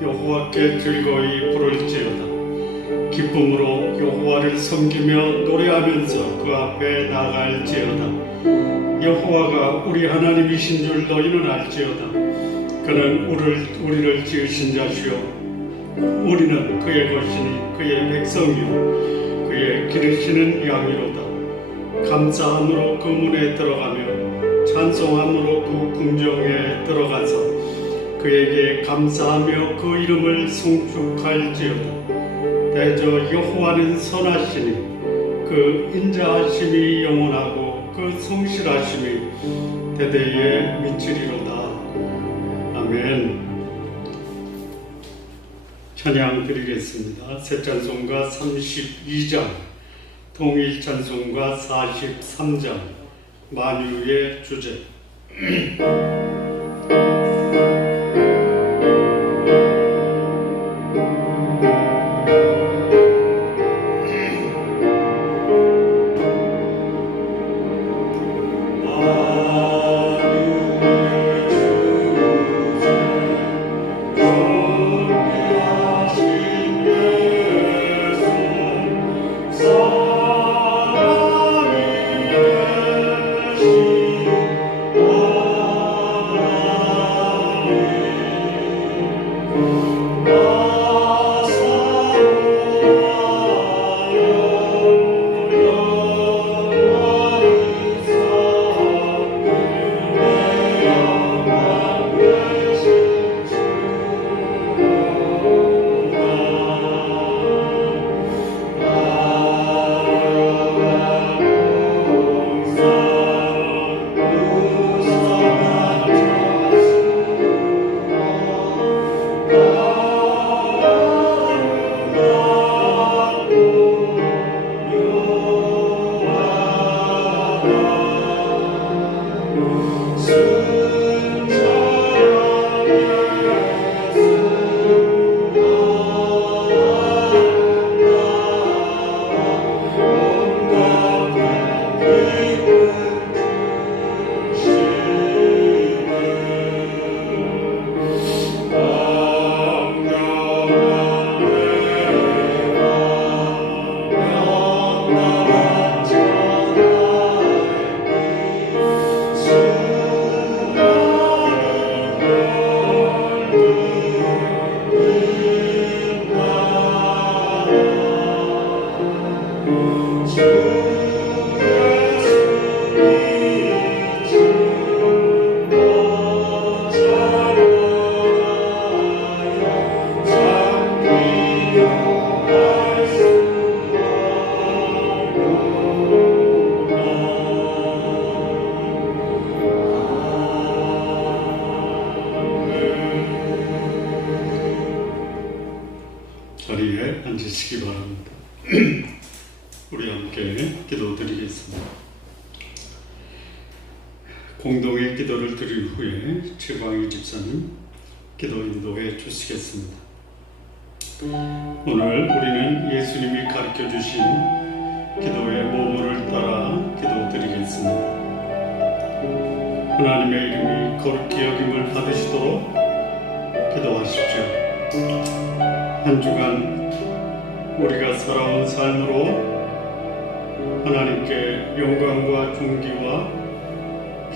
여호와께 즐거이 부를지어다. 기쁨으로 여호와를 섬기며 노래하면서 그 앞에 나아갈지어다. 여호와가 우리 하나님이신 줄 너희는 알지어다. 그는 우리를 지으신 자시요 우리는 그의 것이니 그의 백성이요 그의 기르시는 양이로다. 감사함으로 그 문에 들어가며 찬송함으로 그 궁정에 들어가서 그에게 감사하며 그 이름을 송축할지어다. 대저 여호와는 선하시니 그 인자하심이 영원하고 그 성실하심이 대대에 미치리로다. 아멘. 찬양 드리겠습니다. 새 찬송가 32장, 통일 찬송가 43장, 만유의 주제. 자리에 앉으시기 바랍니다. 우리 함께 기도드리겠습니다. 공동의 기도를 드린 후에 최광희 집사님 기도 인도해 주시겠습니다. 오늘 우리는 예수님이 가르쳐 주신 기도의 모모를 따라 기도드리겠습니다. 하나님의 이름이 거룩히 여김을 받으시도록 기도하십시오. 한 주간 우리가 살아온 삶으로 하나님께 영광과 존귀와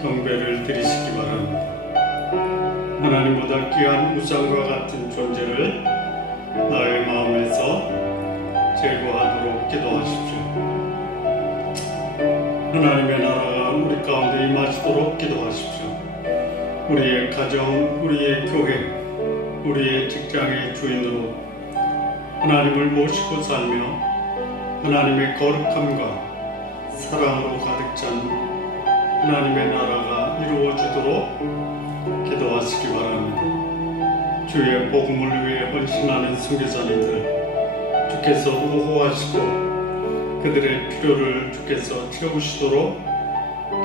경배를 드리시기 바랍니다. 하나님보다 귀한 우상과 같은 존재를 나의 마음에서 제거하도록 기도하십시오. 하나님의 나라가 우리 가운데 임하시도록 기도하십시오. 우리의 가정, 우리의 교회, 우리의 직장의 주인으로 하나님을 모시고 살며 하나님의 거룩함과 사랑으로 가득 찬 하나님의 나라가 이루어지도록 기도하시기 바랍니다. 주의 복음을 위해 헌신하는 선교사님들 주께서 보호하시고 그들의 필요를 주께서 채우시도록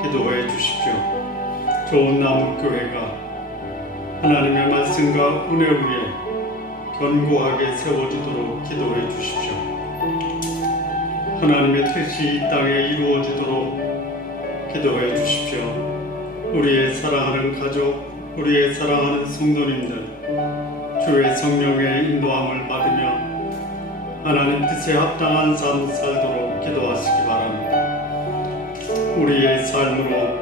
기도해 주십시오. 좋은 남은교회가 하나님의 말씀과 은혜 위에 견고하게 세워지도록 기도해 주십시오. 하나님의 뜻이 이 땅에 이루어지도록 기도해 주십시오. 우리의 사랑하는 가족, 우리의 사랑하는 성도님들 주의 성령의 인도함을 받으며 하나님 뜻에 합당한 삶 살도록 기도하시기 바랍니다. 우리의 삶으로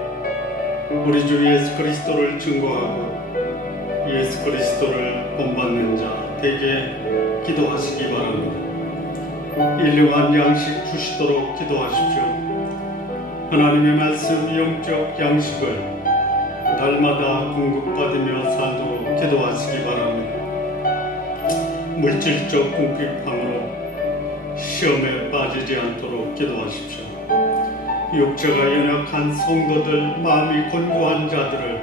우리 주 예수 그리스도를 증거하고 예수 그리스도를 본받는 자 되게 기도하시기 바랍니다. 일용한 양식 주시도록 기도하십시오. 하나님의 말씀 영적 양식을 날마다 공급받으며 살도록 기도하시기 바랍니다. 물질적 궁핍함으로 시험에 빠지지 않도록 기도하십시오. 육체가 연약한 성도들, 마음이 곤고한 자들을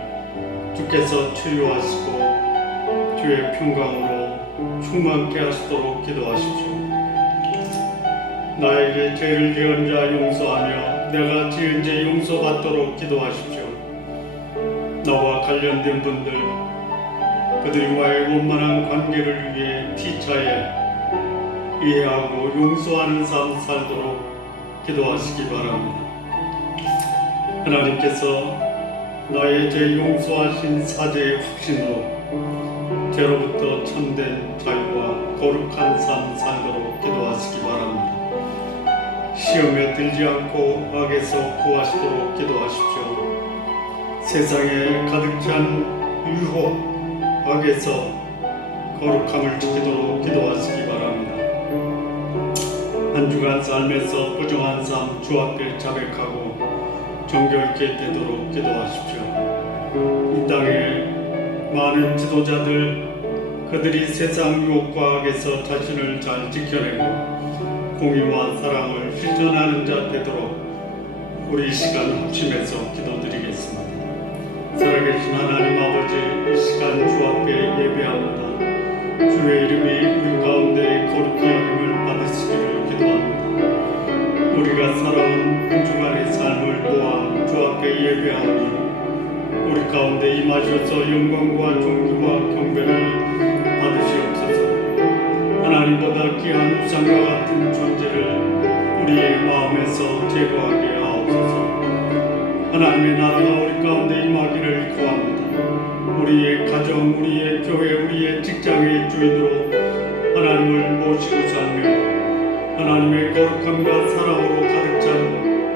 주께서 치유하시고 주의 평강으로 충만케 하시도록 기도하십시오. 나에게 죄를 지은 자 용서하며 내가 지은 죄 용서받도록 기도하십시오. 나와 관련된 분들, 그들과의 원만한 관계를 위해 피차에 이해하고 용서하는 삶 살도록 기도하시기 바랍니다. 하나님께서 나의 죄 용서하신 사죄의 확신으로 죄로부터 참된 자유와 거룩한 삶 살도록 기도하시기 바랍니다. 시험에 들지 않고 악에서 구하시도록 기도하십시오. 세상에 가득 찬 유혹, 악에서 거룩함을 지키도록 기도하시기 바랍니다. 한 주간 삶에서 부정한 삶 주 앞에 자백하고 정결케 되도록 기도하십시오. 이 땅에 많은 지도자들, 그들이 세상 유혹과 악에서 자신을 잘 지켜내고 공의와 사랑을 실천하는 자 되도록 우리 이 시간 합심해서 기도드리겠습니다. 살아계신 하나님 아버지, 이 시간 주 앞에 예배합니다. 주의 이름이 우리 가운데 거룩히 여김을 받으시기를 기도합니다. 우리가 살아온 한 주간의 삶을 보아 주 앞에 예배하오니 우리 가운데 임하셔서 영광과 존귀와 경배를 받으시옵소서. 하나님보다 귀한 우상과 같은 존재를 우리의 마음에서 제거하게 하옵소서. 하나님의 나라가 우리 가운데 임하기를 구합니다. 우리의 가정, 우리의 교회, 우리의 직장의 주인으로 하나님을 모시고 살며 하나님의 거룩함과 사랑으로 가득 찬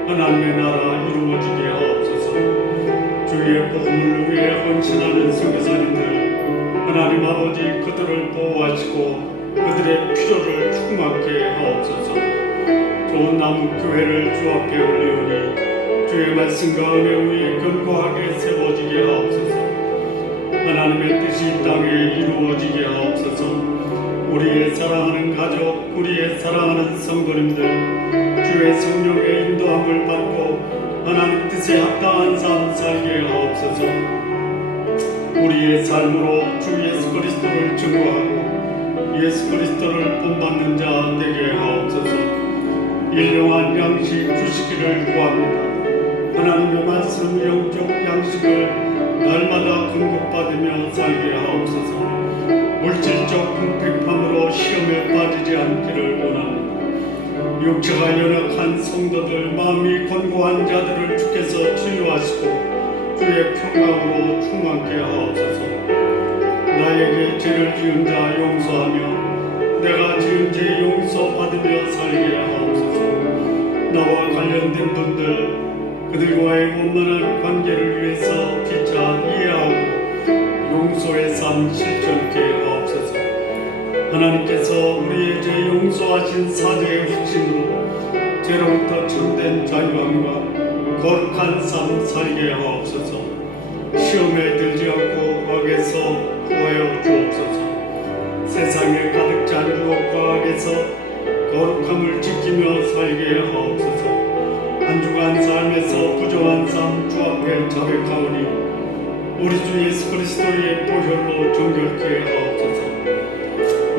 하나님의 나라 이루어지게 하옵소서. 주의 복음을 위해 헌신하는 선교사님들, 하나님 아버지 그들을 보호하시고 그들의 필요를 충만케 하옵소서. 좋은 남은 교회를 주 앞에 올리오니 주의 말씀과 은혜 위에 견고하게 세워지게 하옵소서. 하나님의 뜻이 이 땅에 이루어지게 하옵소서. 우리의 사랑하는 가족, 우리의 사랑하는 성도님들, 주의 성령의 인도함을 받고 하나님 뜻에 합당한 삶 살게 하옵소서. 우리의 삶으로 주 예수 그리스도를 증거하고 예수 그리스도를 본받는 자 되게 하옵소서. 일용한 양식 주시기를 구합니다. 하나님의 말씀 영적 양식을 날마다 공급받으며 살게 하옵소서. 물질적 궁핍함으로 시험에 빠지지 않기를 원합니다. 육체가 연약한 성도들, 마음이 곤고한 자들을 주께서 치유하시고 주의 평강으로 충만케 하옵소서. 나에게 죄를 지은 자 용서하며 내가 지은 죄 용서받으며 살게 하옵소서. 나와 관련된 분들, 그들과의 원만한 관계를 위해서 피차 이해하고 용서의 삶 실천케 하옵소서. 하나님께서 우리의 죄 용서하신 사죄의 확신으로 죄로부터 참된 자유함과 거룩한 삶 살게 하옵소서. 시험에 들지 않고 악에서 구하여 주옵소서. 세상에 가득 찬 유혹과 악에서 거룩함을 지키며 살게 하옵소서. 한 주간 삶에서 부정한 삶 주 앞에 자백하오니 우리 주 예수 그리스도의 보혈로 정결케 하옵소서.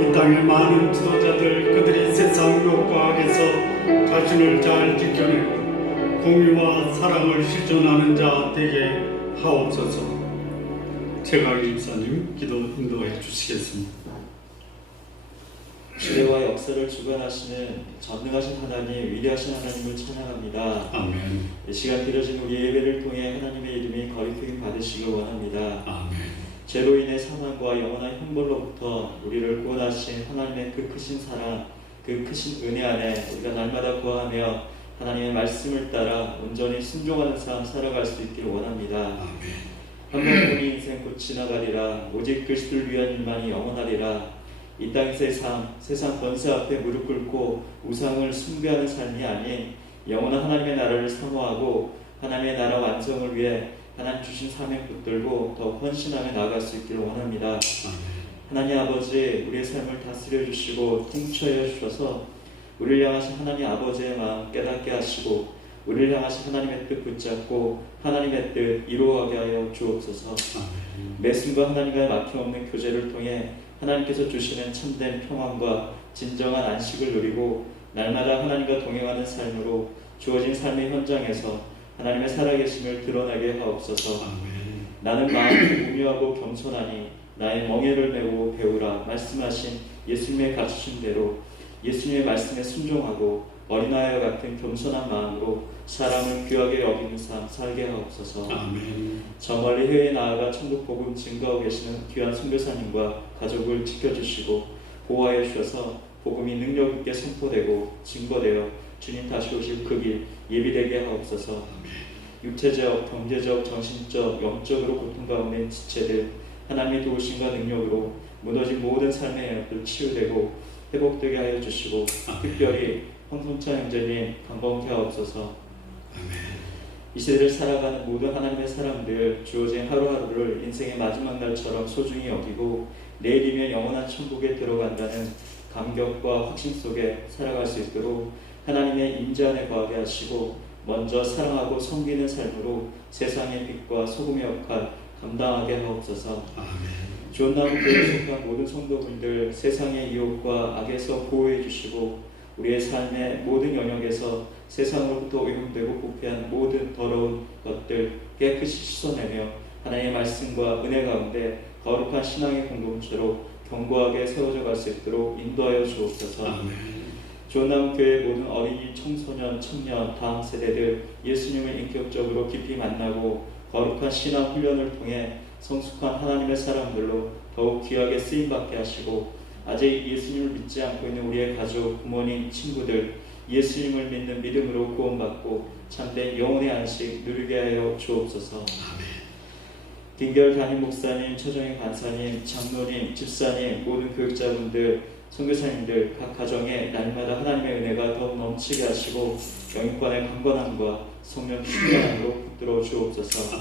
이 땅의 많은 지도자들, 그들이 세상 유혹과 악에서 자신을 잘 지켜내고 공의와 사랑을 실천하는 자 되게 하옵소서. 최강희 집사님 기도 인도해 주시겠습니다. 시대와 역사를 주관하시는 전능하신 하나님, 위대하신 하나님을 찬양합니다. 아멘. 이 시간 드려진 우리 예배를 통해 하나님의 이름이 거룩히 받으시길 원합니다. 아멘. 죄로 인해 사망과 영원한 형벌로부터 우리를 구원하신 하나님의 그 크신 사랑, 그 크신 은혜 안에 우리가 날마다 거하며 하나님의 말씀을 따라 온전히 순종하는 삶 살아갈 수 있기를 원합니다. 한 번뿐이 인생 곧 지나가리라. 오직 그리스도를 위한 일만이 영원하리라. 이 땅에서의 삶, 세상 권세 앞에 무릎 꿇고 우상을 숭배하는 삶이 아닌 영원한 하나님의 나라를 사모하고 하나님의 나라 완성을 위해 하나님 주신 사명 붙들고 더 헌신하며 나아갈 수 있기를 원합니다. 하나님 아버지, 우리의 삶을 다스려 주시고 통치하여 주셔서 우리를 향하신 하나님 아버지의 마음 깨닫게 하시고 우리를 향하신 하나님의 뜻 붙잡고 하나님의 뜻 이루어가게 하여 주옵소서. 매 순간 하나님과의 막힘없는 교제를 통해 하나님께서 주시는 참된 평안과 진정한 안식을 누리고 날마다 하나님과 동행하는 삶으로 주어진 삶의 현장에서 하나님의 살아계심을 드러나게 하옵소서. 나는 마음이 우묘하고 겸손하니 나의 멍에를 메고 배우라 말씀하신 예수님의 가르치신 대로 예수님의 말씀에 순종하고 어린아이와 같은 겸손한 마음으로 사람을 귀하게 여기는 삶 살게 하옵소서. 저 멀리 해외에 나아가 천국 복음 증거하고 계시는 귀한 선교사님과 가족을 지켜주시고 보호하여 주셔서 복음이 능력 있게 선포되고 증거되어 주님 다시 오실 그 길 예비되게 하옵소서. 육체적, 경제적, 정신적, 영적으로 고통 가운데 있는 지체들 하나님의 도우심과 능력으로 무너진 모든 삶의 영역들 치유되고 회복되게 하여 주시고 특별히 황성찬 형제님 감동케 하옵소서. 이 시대를 살아가는 모든 하나님의 사람들 주어진 하루하루를 인생의 마지막 날처럼 소중히 여기고 내일이면 영원한 천국에 들어간다는 감격과 확신 속에 살아갈 수 있도록 하나님의 임재 안에 거하게 하시고 먼저 사랑하고 섬기는 삶으로 세상의 빛과 소금의 역할 감당하게 하옵소서. 주원나무교회에 속한 모든 성도분들 세상의 유혹과 악에서 보호해 주시고 우리의 삶의 모든 영역에서 세상으로부터 오염되고 부패한 모든 더러운 것들 깨끗이 씻어내며 하나님의 말씀과 은혜 가운데 거룩한 신앙의 공동체로 견고하게 세워져 갈 수 있도록 인도하여 주옵소서. 주원나무교회 모든 어린이, 청소년, 청년, 다음 세대들 예수님을 인격적으로 깊이 만나고 거룩한 신앙 훈련을 통해 성숙한 하나님의 사람들로 더욱 귀하게 쓰임받게 하시고 아직 예수님을 믿지 않고 있는 우리의 가족, 부모님, 친구들 예수님을 믿는 믿음으로 구원받고 참된 영혼의 안식 누리게 하여 주옵소서. 김결 담임 목사님, 최정희 간사님, 장로님, 집사님, 모든 교육자분들, 선교사님들 각 가정에 날마다 하나님의 은혜가 더욱 넘치게 하시고 영육간의 강건함과 성령 충만함으로 붙들어 주옵소서.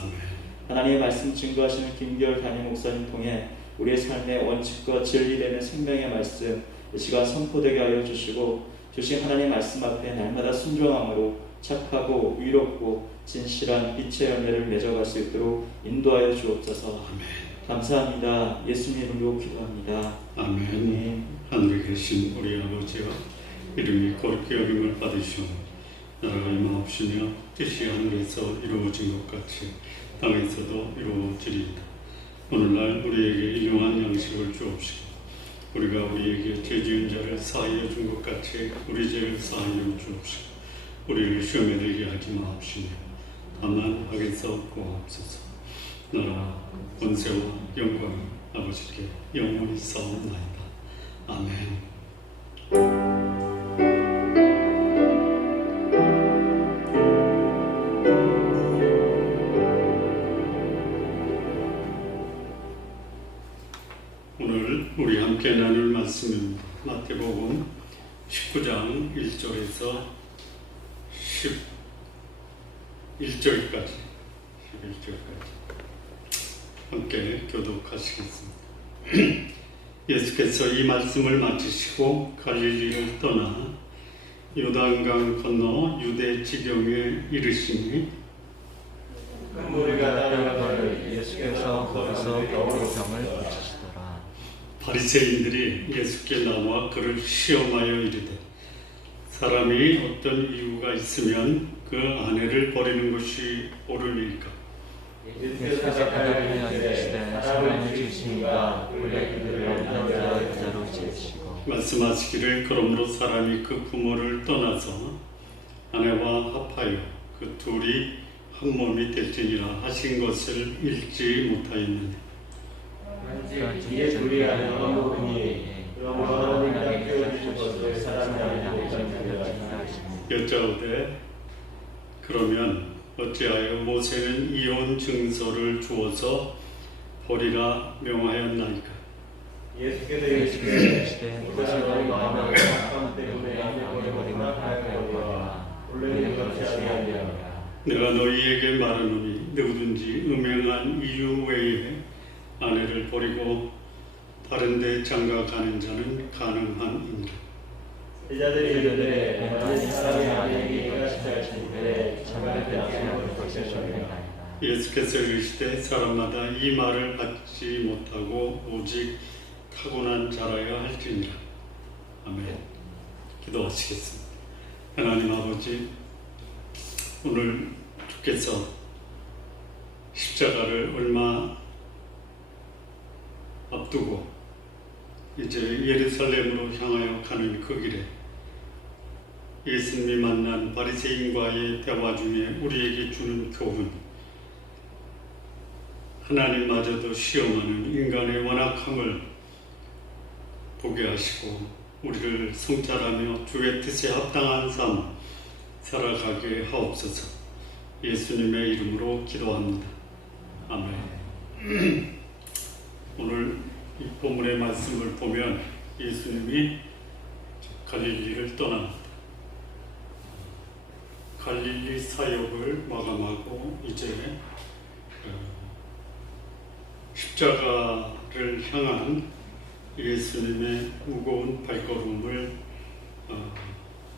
하나님의 말씀 증거하시는 김결 담임 목사님 통해 우리의 삶의 원칙과 진리되는 생명의 말씀 이 시간 선포되게 하여 주시고 주신 하나님의 말씀 앞에 날마다 순종함으로 착하고 위롭고 진실한 빛의 열매를 맺어갈 수 있도록 인도하여 주옵소서. 감사합니다. 예수님 이름으로 기도합니다. 아멘. 하늘에 계신 우리 아버지여 이름이 거룩히 여김을 받으시오. 나라가 임하옵시며 뜻이 하늘에서 이루어진 것 같이 땅에서도 이루어지리이다. 오늘날 우리에게 일용할 양식을 주옵시고 우리가 우리에게 죄 지은 자를 사하여 준 것 같이 우리 죄를 사하여 주옵시고 우리를 시험에 들게 하지 마옵시며 다만 악에서 구하옵소서. 나라 권세와 영광이 아버지께 영원히 싸움나이다. 아멘. 오늘 우리 함께 나눌 말씀입니다. 마태복음 19장 1절에서 11절까지 함께 교독하시겠습니다. 예수께서 이 말씀을 마치시고 갈릴리를 떠나 요단강 건너 유대 지경에 이르시니 무리가 따라가거늘 예수께서 거기서 병을 고치시더라. 바리새인들이 예수께 나와 그를 시험하여 이르되 사람이 어떤 이유가 있으면 그 아내를 버리는 것이 옳으리까? 예수께서 대답하여 이르시되 사람이 지으시니까 원래 그들을 남자와 여자로 지으시고 말씀하시기를 그러므로 사람이 그 부모를 떠나서 아내와 합하여 그 둘이 한 몸이 될지니라 하신 것을 읽지 못하였느냐. 오직 이에 불의하는 어머니 그러므로 하나님이 깨어주신 것을 사람이 알지 못하였느니라 하시니 여짜오되 그러면 어찌하여 모세는 이혼 증서를 주어서 보리라 명하였나이까? 예수께서 이르시되 모세가 마음의 악함 때문에 아내버림을 하였거니와 원래는 그렇지 아니하니라. 내가 너희에게 말하노니 누구든지 음행한 이유 외에 아내를 버리고 다른 데 장가가는 자는 가능하니라. 제자들이 이르되 만일 사람이 아내에게 이같이 하시되 장가되지 않을 것이니라. 예수께서 이르시되 사람마다 이 말을 받지 못하고 오직 타고난 자라야 할지니라. 아멘. 기도하시겠습니다. 하나님 아버지, 오늘 주께서 십자가를 얼마 앞두고 이제 예루살렘으로 향하여 가는 그 길에 예수님이 만난 바리새인과의 대화 중에 우리에게 주는 교훈, 하나님마저도 시험하는 인간의 완악함을 보게 하시고 우리를 성찰하며 주의 뜻에 합당한 삶 살아가게 하옵소서. 예수님의 이름으로 기도합니다. 아멘. 오늘 이 본문의 말씀을 보면 예수님이 갈릴리를 떠납니다. 갈릴리 사역을 마감하고 이제 십자가를 향한 예수님의 무거운 발걸음을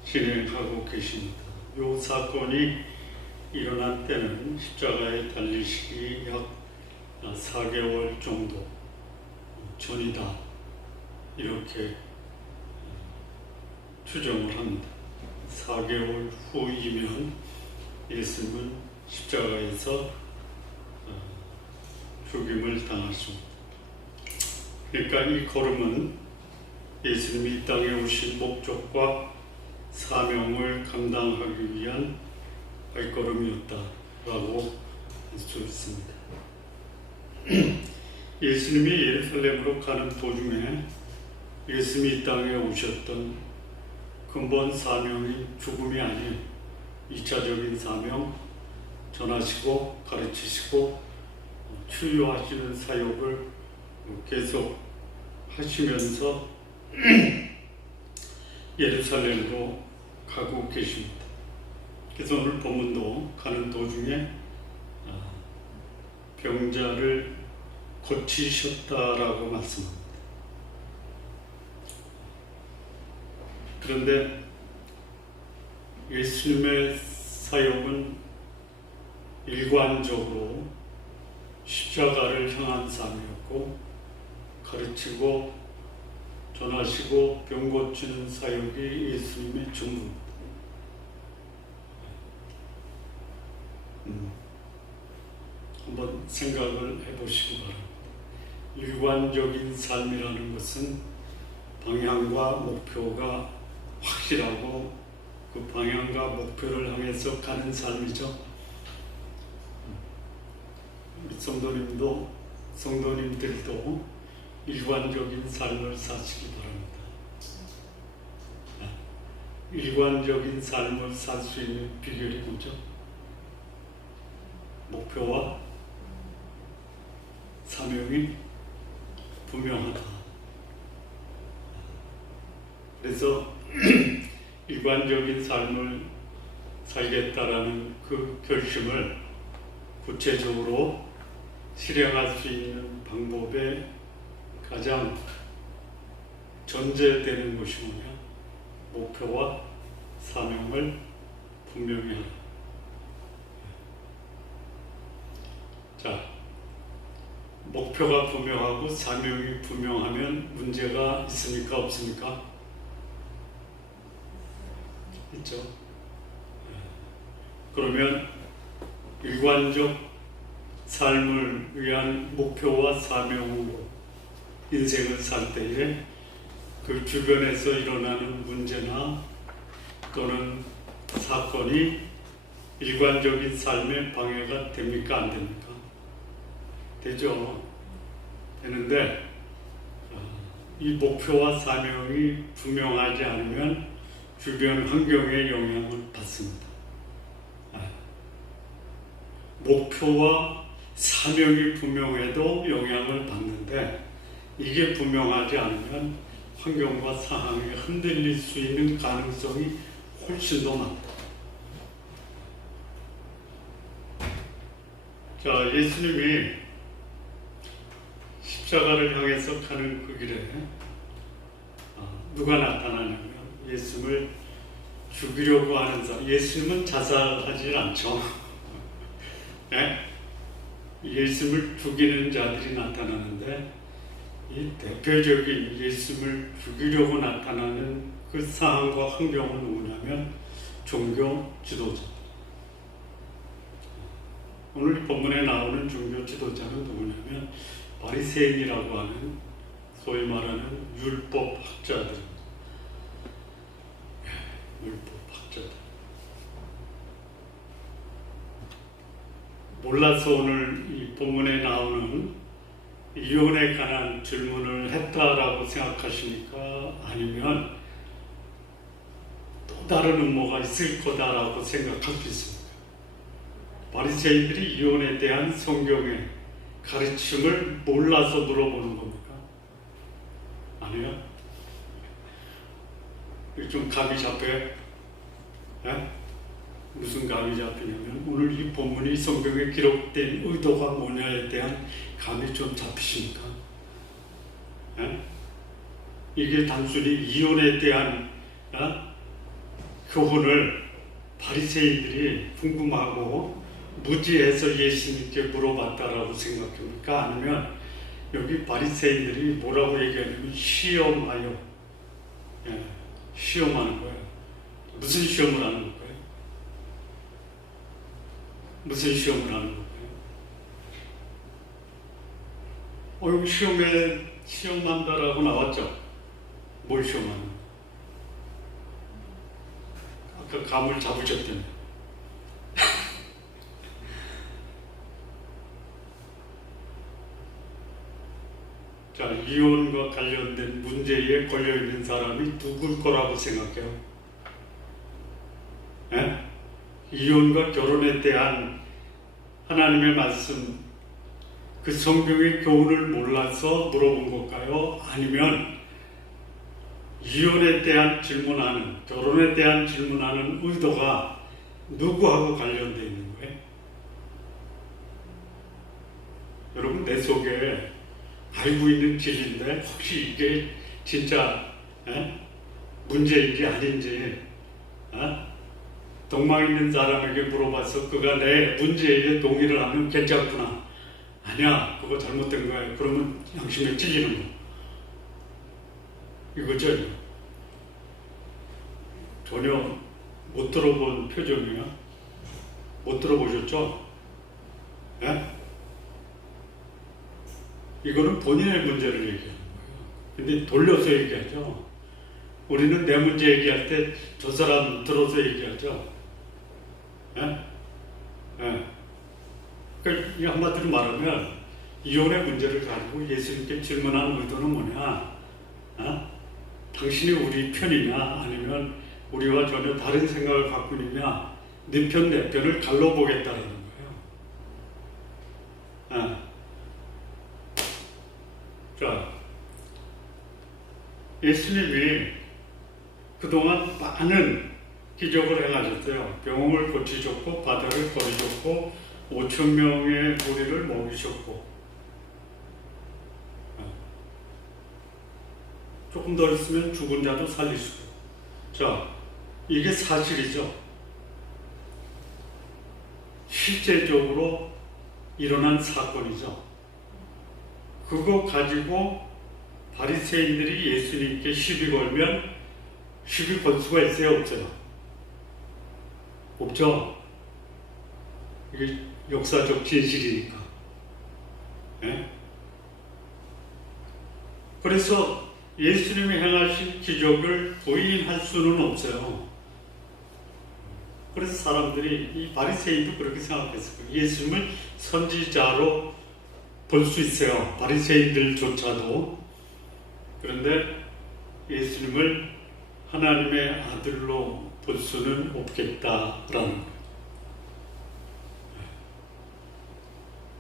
진행하고 계십니다. 이 사건이 일어난 때는 십자가에 달리시기 약 4개월 정도 전이다, 이렇게 추정을 합니다. 4개월 후이면 예수님은 십자가에서 죽임을 당하십니다. 그러니까 이 걸음은 예수님이 이 땅에 오신 목적과 사명을 감당하기 위한 발걸음이었다라고 할 수 있습니다. 예수님이 예루살렘으로 가는 도중에 예수님이 이 땅에 오셨던 근본 사명이 죽음이 아닌 2차적인 사명, 전하시고 가르치시고 치유하시는 사역을 계속 하시면서 예루살렘으로 가고 계십니다. 그래서 오늘 본문도 가는 도중에 병자를 고치셨다라고 말씀합니다. 그런데 예수님의 사역은 일관적으로 십자가를 향한 삶이었고, 가르치고 전하시고 병 고치는 사역이 예수님의 전부입니다. 한번 생각을 해보시기 바랍니다. 일관적인 삶이라는 것은 방향과 목표가 확실하고 그 방향과 목표를 향해서 가는 삶이죠. 우리 성도님들도 일관적인 삶을 사시기 바랍니다. 일관적인 삶을 살 수 있는 비결이 뭐죠? 목표와 사명이 분명하다. 그래서 일관적인 삶을 살겠다라는 그 결심을 구체적으로 실행할 수 있는 방법의 가장 전제되는 것이 뭐냐? 목표와 사명을 분명히 하라. 자, 목표가 분명하고 사명이 분명하면 문제가 있습니까? 없습니까? 있죠. 그러면 일관적 삶을 위한 목표와 사명으로 인생을 살 때에 그 주변에서 일어나는 문제나 또는 사건이 일관적인 삶의 방해가 됩니까? 안 됩니까? 되죠. 되는데 이 목표와 사명이 분명하지 않으면 주변 환경에 영향을 받습니다. 목표와 사명이 분명해도 영향을 받는데 이게 분명하지 않으면 환경과 상황이 흔들릴 수 있는 가능성이 훨씬 더 많다. 자, 예수님이 십자가를 향해서 가는 그 길에 누가 나타나냐면 예수님을 죽이려고 하는 사람. 예수님은 자살하지 않죠. 네? 예수님을 죽이는 자들이 나타나는데 이 대표적인 예수님을 죽이려고 나타나는 그 상황과 환경은 누구냐면 종교 지도자. 오늘 본문에 나오는 종교 지도자는 누구냐면 바리새인이라고 하는 소위 말하는 율법 학자들. 율법 학자들. 몰라서 오늘 이 본문에 나오는 이혼에 관한 질문을 했다라고 생각하십니까? 아니면 또 다른 음모가 있을 거다라고 생각할 수 있습니다. 바리새인들이 이혼에 대한 성경의 가르침을 몰라서 물어보는 겁니까? 아니요. 좀 감이 잡혀요? 네? 무슨 감이 잡히냐면 오늘 이 본문이 성경에 기록된 의도가 뭐냐에 대한 감이 좀 잡히십니까? 네? 이게 단순히 이혼에 대한 교훈을 바리새인들이 궁금하고 무지해서 예수님께 물어봤다라고 생각합니까? 아니면 여기 바리새인들이 뭐라고 얘기하냐면 시험하여, 시험하는 거예요. 무슨 시험을 하는 거예요? 무슨 시험을 하는 거예요? 여기 시험한다라고 나왔죠? 뭘 시험하는 거예요? 아까 감을 잡으셨다며. 자, 이혼과 관련된 문제에 걸려있는 사람이 누굴 거라고 생각해요? 예? 이혼과 결혼에 대한 하나님의 말씀, 그 성경의 교훈을 몰라서 물어본 걸까요? 아니면 이혼에 대한 질문하는, 결혼에 대한 질문하는 의도가 누구하고 관련되어 있는 거예요? 여러분, 내 속에 알고 있는 진리인데 혹시 이게 진짜 문제인지 아닌지 동망 있는 사람에게 물어봐서 그가 내 문제에 동의를 하면 괜찮구나. 아니야, 그거 잘못된 거야. 그러면 양심에 찔리는 거. 이거죠. 전혀 못 들어본 표정이야. 못 들어보셨죠? 예? 이거는 본인의 문제를 얘기하는 거예요. 근데 돌려서 얘기하죠. 우리는 내 문제 얘기할 때 저 사람 들어서 얘기하죠. 예? 예. 그러니까 한마디로 말하면 이혼의 문제를 가지고 예수님께 질문하는 의도는 뭐냐? 당신이 우리 편이냐? 아니면 우리와 전혀 다른 생각을 갖고 있느냐? 네 편, 내 편을 갈라보겠다는 거예요. 자, 예수님이 그동안 많은 기적을 행하셨어요. 병을 고치셨고, 바다를 거리셨고, 5,000명의 무리를 먹이셨고, 조금 더 있으면 죽은 자도 살리시고. 자, 이게 사실이죠. 실제적으로 일어난 사건이죠. 그거 가지고 바리새인들이 예수님께 시비 걸면 시비 걸 수가 있어요? 없어요? 없죠? 이게 역사적 진실이니까. 네? 그래서 예수님이 행하신 기적을 부인할 수는 없어요. 그래서 사람들이, 이 바리새인도 그렇게 생각했어요. 예수님을 선지자로 볼 수 있어요. 바리새인들조차도. 그런데 예수님을 하나님의 아들로 볼 수는 없겠다라는 거예요.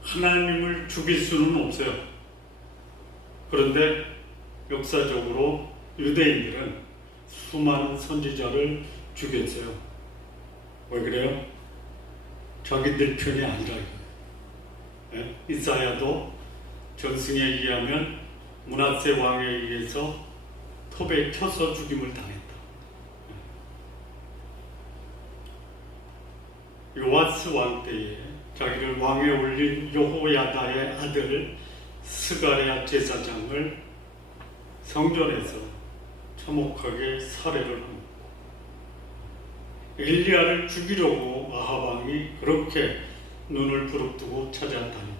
하나님을 죽일 수는 없어요. 그런데 역사적으로 유대인들은 수많은 선지자를 죽였어요. 왜 그래요? 자기들 편이 아니라 이거예요. 이사야도 전승에 의하면 므낫세 왕에 의해서 톱에 켜서 죽임을 당했다. 요아스 왕 때에 자기를 왕에 올린 여호야다의 아들 스가랴 제사장을 성전에서 참혹하게 살해를 합니다. 엘리야를 죽이려고 아합 왕이 그렇게 눈을 부릅뜨고 찾아다닙니다.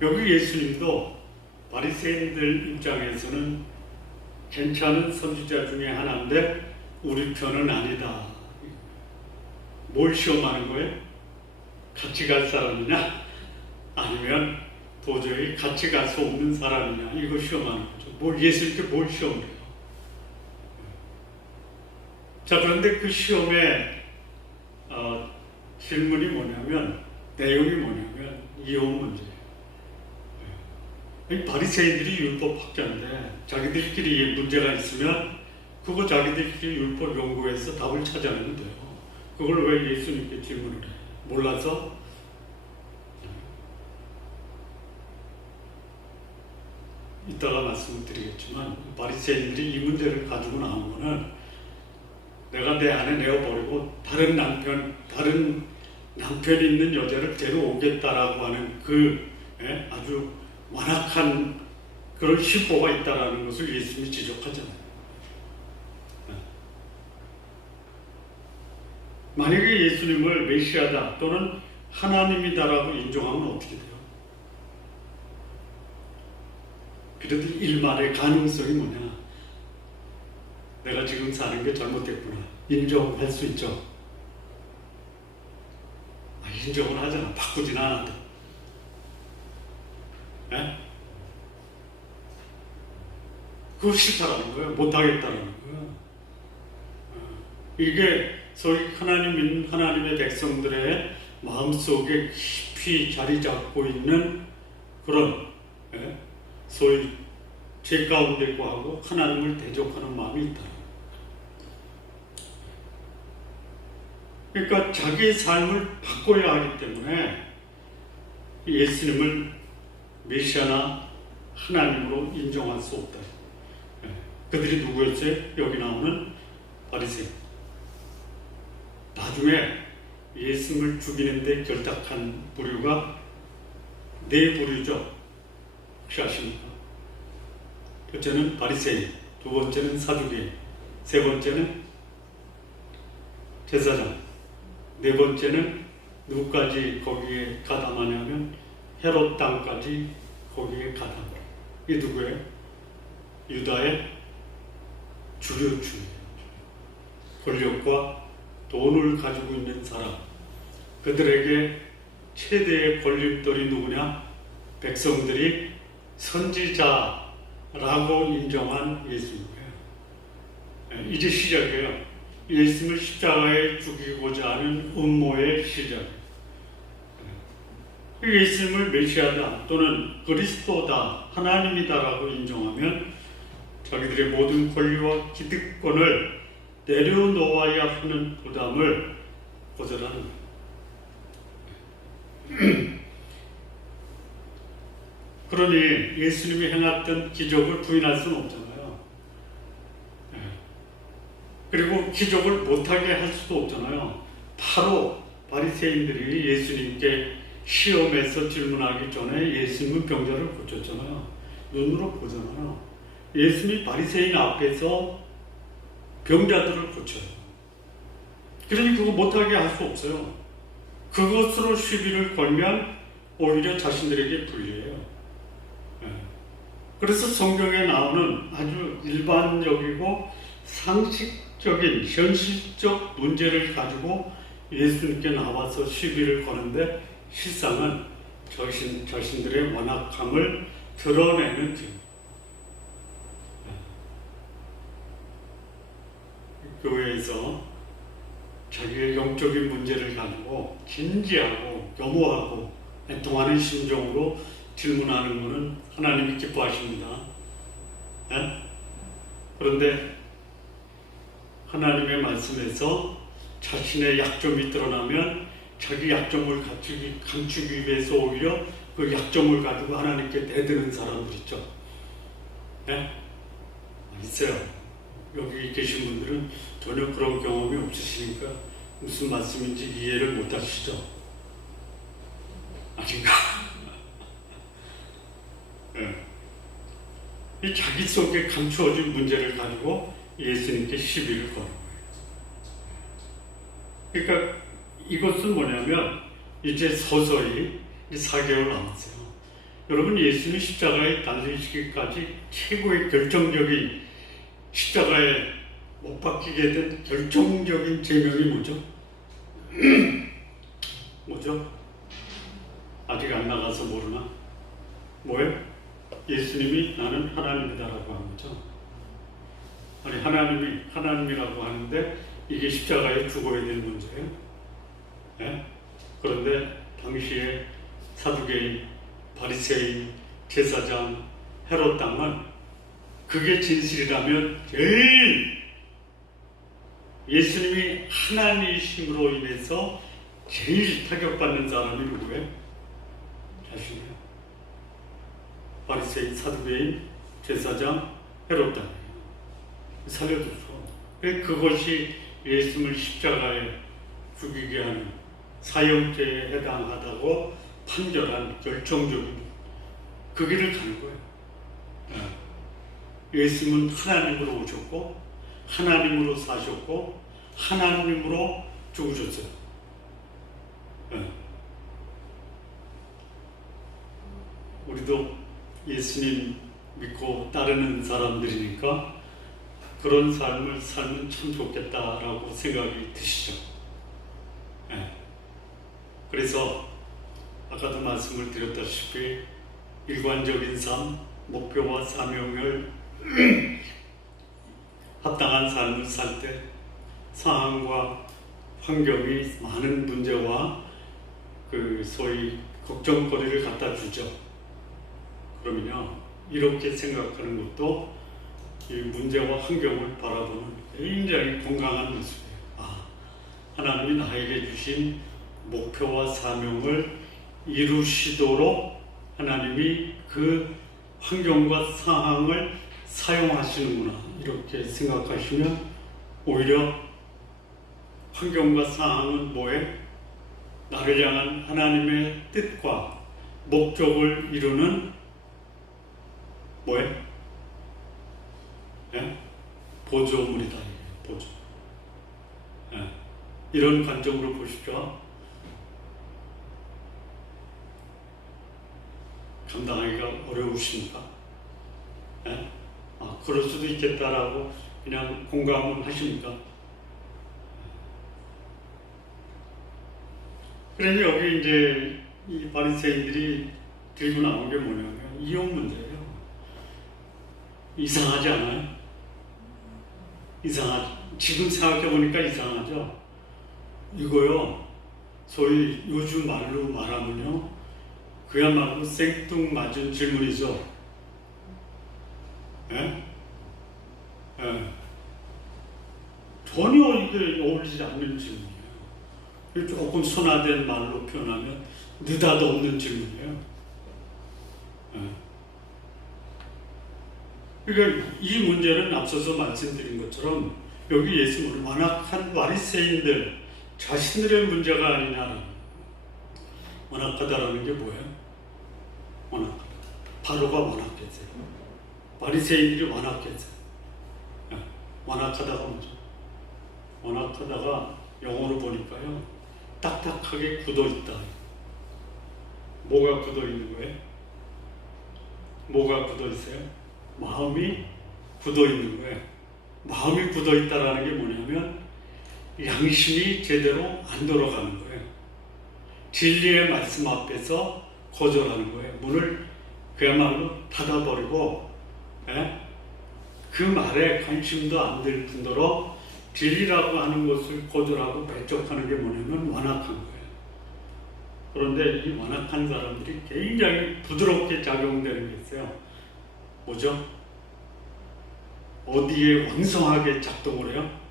여기 예수님도 바리새인들 입장에서는 괜찮은 선지자 중에 하나인데 우리 편은 아니다. 뭘 시험하는 거예요? 같이 갈 사람이냐? 아니면 도저히 같이 갈 수 없는 사람이냐? 이거 시험하는 거죠. 예수님께 뭘 시험해요? 자, 그런데 그 시험의 질문이 뭐냐면, 내용이 뭐냐면 이혼 문제예요. 바리새인들이 율법학자인데 자기들끼리 문제가 있으면 그거 자기들끼리 율법 연구해서 답을 찾아내면 돼요. 그걸 왜 예수님께 질문을 해요? 몰라서? 이따가 말씀을 드리겠지만 바리새인들이 이 문제를 가지고 나온 거는 내가 내 아내 내어버리고 다른 남편이 있는 여자를 데려오겠다라고 하는 그 아주 완악한 그런 심보가 있다라는 것을 예수님이 지적하잖아요. 만약에 예수님을 메시아다 또는 하나님이다라고 인정하면 어떻게 돼요? 그래도 일말의 가능성이 뭐냐? 내가 지금 사는 게 잘못됐구나. 인정할 수 있죠. 인정을 하잖아. 바꾸진 않아도. 그거 싫다라는 거예요. 못하겠다라는 거예요. 이게 소위 하나님의 백성들의 마음속에 깊이 자리 잡고 있는 그런 소위 죄 가운데 거하고 하나님을 대적하는 마음이 있다. 그러니까 자기의 삶을 바꿔야 하기 때문에 예수님을 메시아나 하나님으로 인정할 수 없다. 그들이 누구였어요? 여기 나오는 바리새인. 나중에 예수님을 죽이는데 결탁한 부류가 네 부류죠. 혹시 아십니까? 첫째는 바리새인, 두 번째는 사두개인, 세 번째는 제사장, 네 번째는 누구까지 거기에 가담하냐면 헤롯 땅까지 거기에 가담을. 이게 누구예요? 유다의 주류층이에요. 권력과 돈을 가지고 있는 사람. 그들에게 최대의 걸림돌이 누구냐? 백성들이 선지자라고 인정한 예수님이에요. 이제 시작이에요. 예수님을 십자가에 죽이고자 하는 음모의 시작. 예수님을 메시아다 또는 그리스도다, 하나님이다라고 인정하면 자기들의 모든 권리와 기득권을 내려놓아야 하는 부담을 거절하는 거예요. 그러니 예수님이 행했던 기적을 부인할 수는 없잖아요. 그리고 기적을 못하게 할 수도 없잖아요. 바로 바리새인들이 예수님께 시험에서 질문하기 전에 예수님은 병자를 고쳤잖아요. 눈으로 보잖아요. 예수님이 바리새인 앞에서 병자들을 고쳐요. 그러니 그거 못하게 할 수 없어요. 그것으로 시비를 걸면 오히려 자신들에게 불리해요. 그래서 성경에 나오는 아주 일반적이고 상식적인 현실적 문제를 가지고 예수님께 나와서 시비를 거는데 실상은 자신들의 완악함을 드러내는 길. 교회에서 자기의 영적인 문제를 가지고 진지하고 겸허하고 애통하는 심정으로 질문하는 것은 하나님이 기뻐하십니다. 그런데 하나님의 말씀에서 자신의 약점이 드러나면 자기 약점을 감추기 위해서 오히려 그 약점을 가지고 하나님께 대드는 사람들 있죠. 있어요. 여기 계신 분들은 전혀 그런 경험이 없으시니까 무슨 말씀인지 이해를 못 하시죠? 아닌가? 이 자기 속에 감추어진 문제를 가지고 예수님께 시비를 거는 거예요. 그러니까 이것은 뭐냐면 이제 서서히 4개월 남았어요. 여러분, 예수님 십자가에 달리시기까지 최고의 결정적인 십자가에 못 박히게 된 결정적인 제명이 뭐죠? 뭐죠? 아직 안 나가서 모르나? 뭐예요? 예수님이 나는 하나님이다라고 한 거죠. 아니, 하나님이 하나님이라고 하는데 이게 십자가에 죽어야 되는 문제예요. 그런데 당시에 사두개인, 바리새인, 제사장, 헤롯 당은 그게 진실이라면 제일 예수님이 하나님이심으로 인해서 제일 타격받는 사람이 누구예요? 자신이에요. 바리새인, 사두개인, 제사장, 헤롯 당이에요. 살려줬어. 그것이 예수님을 십자가에 죽이게 하는 사형죄에 해당하다고 판결한 결정적인 그 길을 가는 거예요. 예수님은 하나님으로 오셨고 하나님으로 사셨고 하나님으로 죽으셨어요. 우리도 예수님 믿고 따르는 사람들이니까 그런 삶을 살면 참 좋겠다라고 생각이 드시죠. 그래서 아까도 말씀을 드렸다시피 일관적인 삶, 목표와 사명을 합당한 삶을 살 때 상황과 환경이 많은 문제와 그 소위 걱정거리를 갖다 주죠. 그러면요, 이렇게 생각하는 것도 이 문제와 환경을 바라보는 굉장히 건강한 모습이에요. 하나님이 나에게 주신 목표와 사명을 이루시도록 하나님이 그 환경과 상황을 사용하시는구나, 이렇게 생각하시면 오히려 환경과 상황은 뭐에? 나를 향한 하나님의 뜻과 목적을 이루는 뭐에? 보조물이다. 보조. 이런 관점으로 보십시오. 감당하기가 어려우십니까? 그럴 수도 있겠다라고 그냥 공감을 하십니까? 그래서 여기 이제 이 바리새인들이 들고 나온 게 뭐냐면 이혼 문제예요. 이상하지 않아요? 지금 생각해보니까 이상하죠? 이거요, 소위 요즘 말로 말하면요, 그야말로 생뚱맞은 질문이죠. 전혀 이게 어울리지 않는 질문이에요. 조금 순화된 말로 표현하면 느닷없는 질문이에요. 그러니까 이 문제는 앞서서 말씀드린 것처럼 여기 예수님은 완악한 바리새인들 자신들의 문제가 아니냐. 완악하다라는 게 뭐예요? 완악하다. 바로가 완악했어요. 바리새인들이 완악했어요. 완악하다가 뭐죠? 완악하다가 영어로 보니까요, 딱딱하게 굳어있다. 뭐가 굳어있는 거예요? 뭐가 굳어있어요? 마음이 굳어있는 거예요. 마음이 굳어있다라는 게 뭐냐면 양심이 제대로 안 돌아가는 거예요. 진리의 말씀 앞에서 거절하는 거예요. 문을 그야말로 닫아버리고 그 말에 관심도 안 들 뿐더러 진리라고 하는 것을 거절하고 배척하는 게 뭐냐면 완악한 거예요. 그런데 이 완악한 사람들이 굉장히 부드럽게 작용되는 게 있어요. 뭐죠? 어디에 왕성하게 작동을 해요?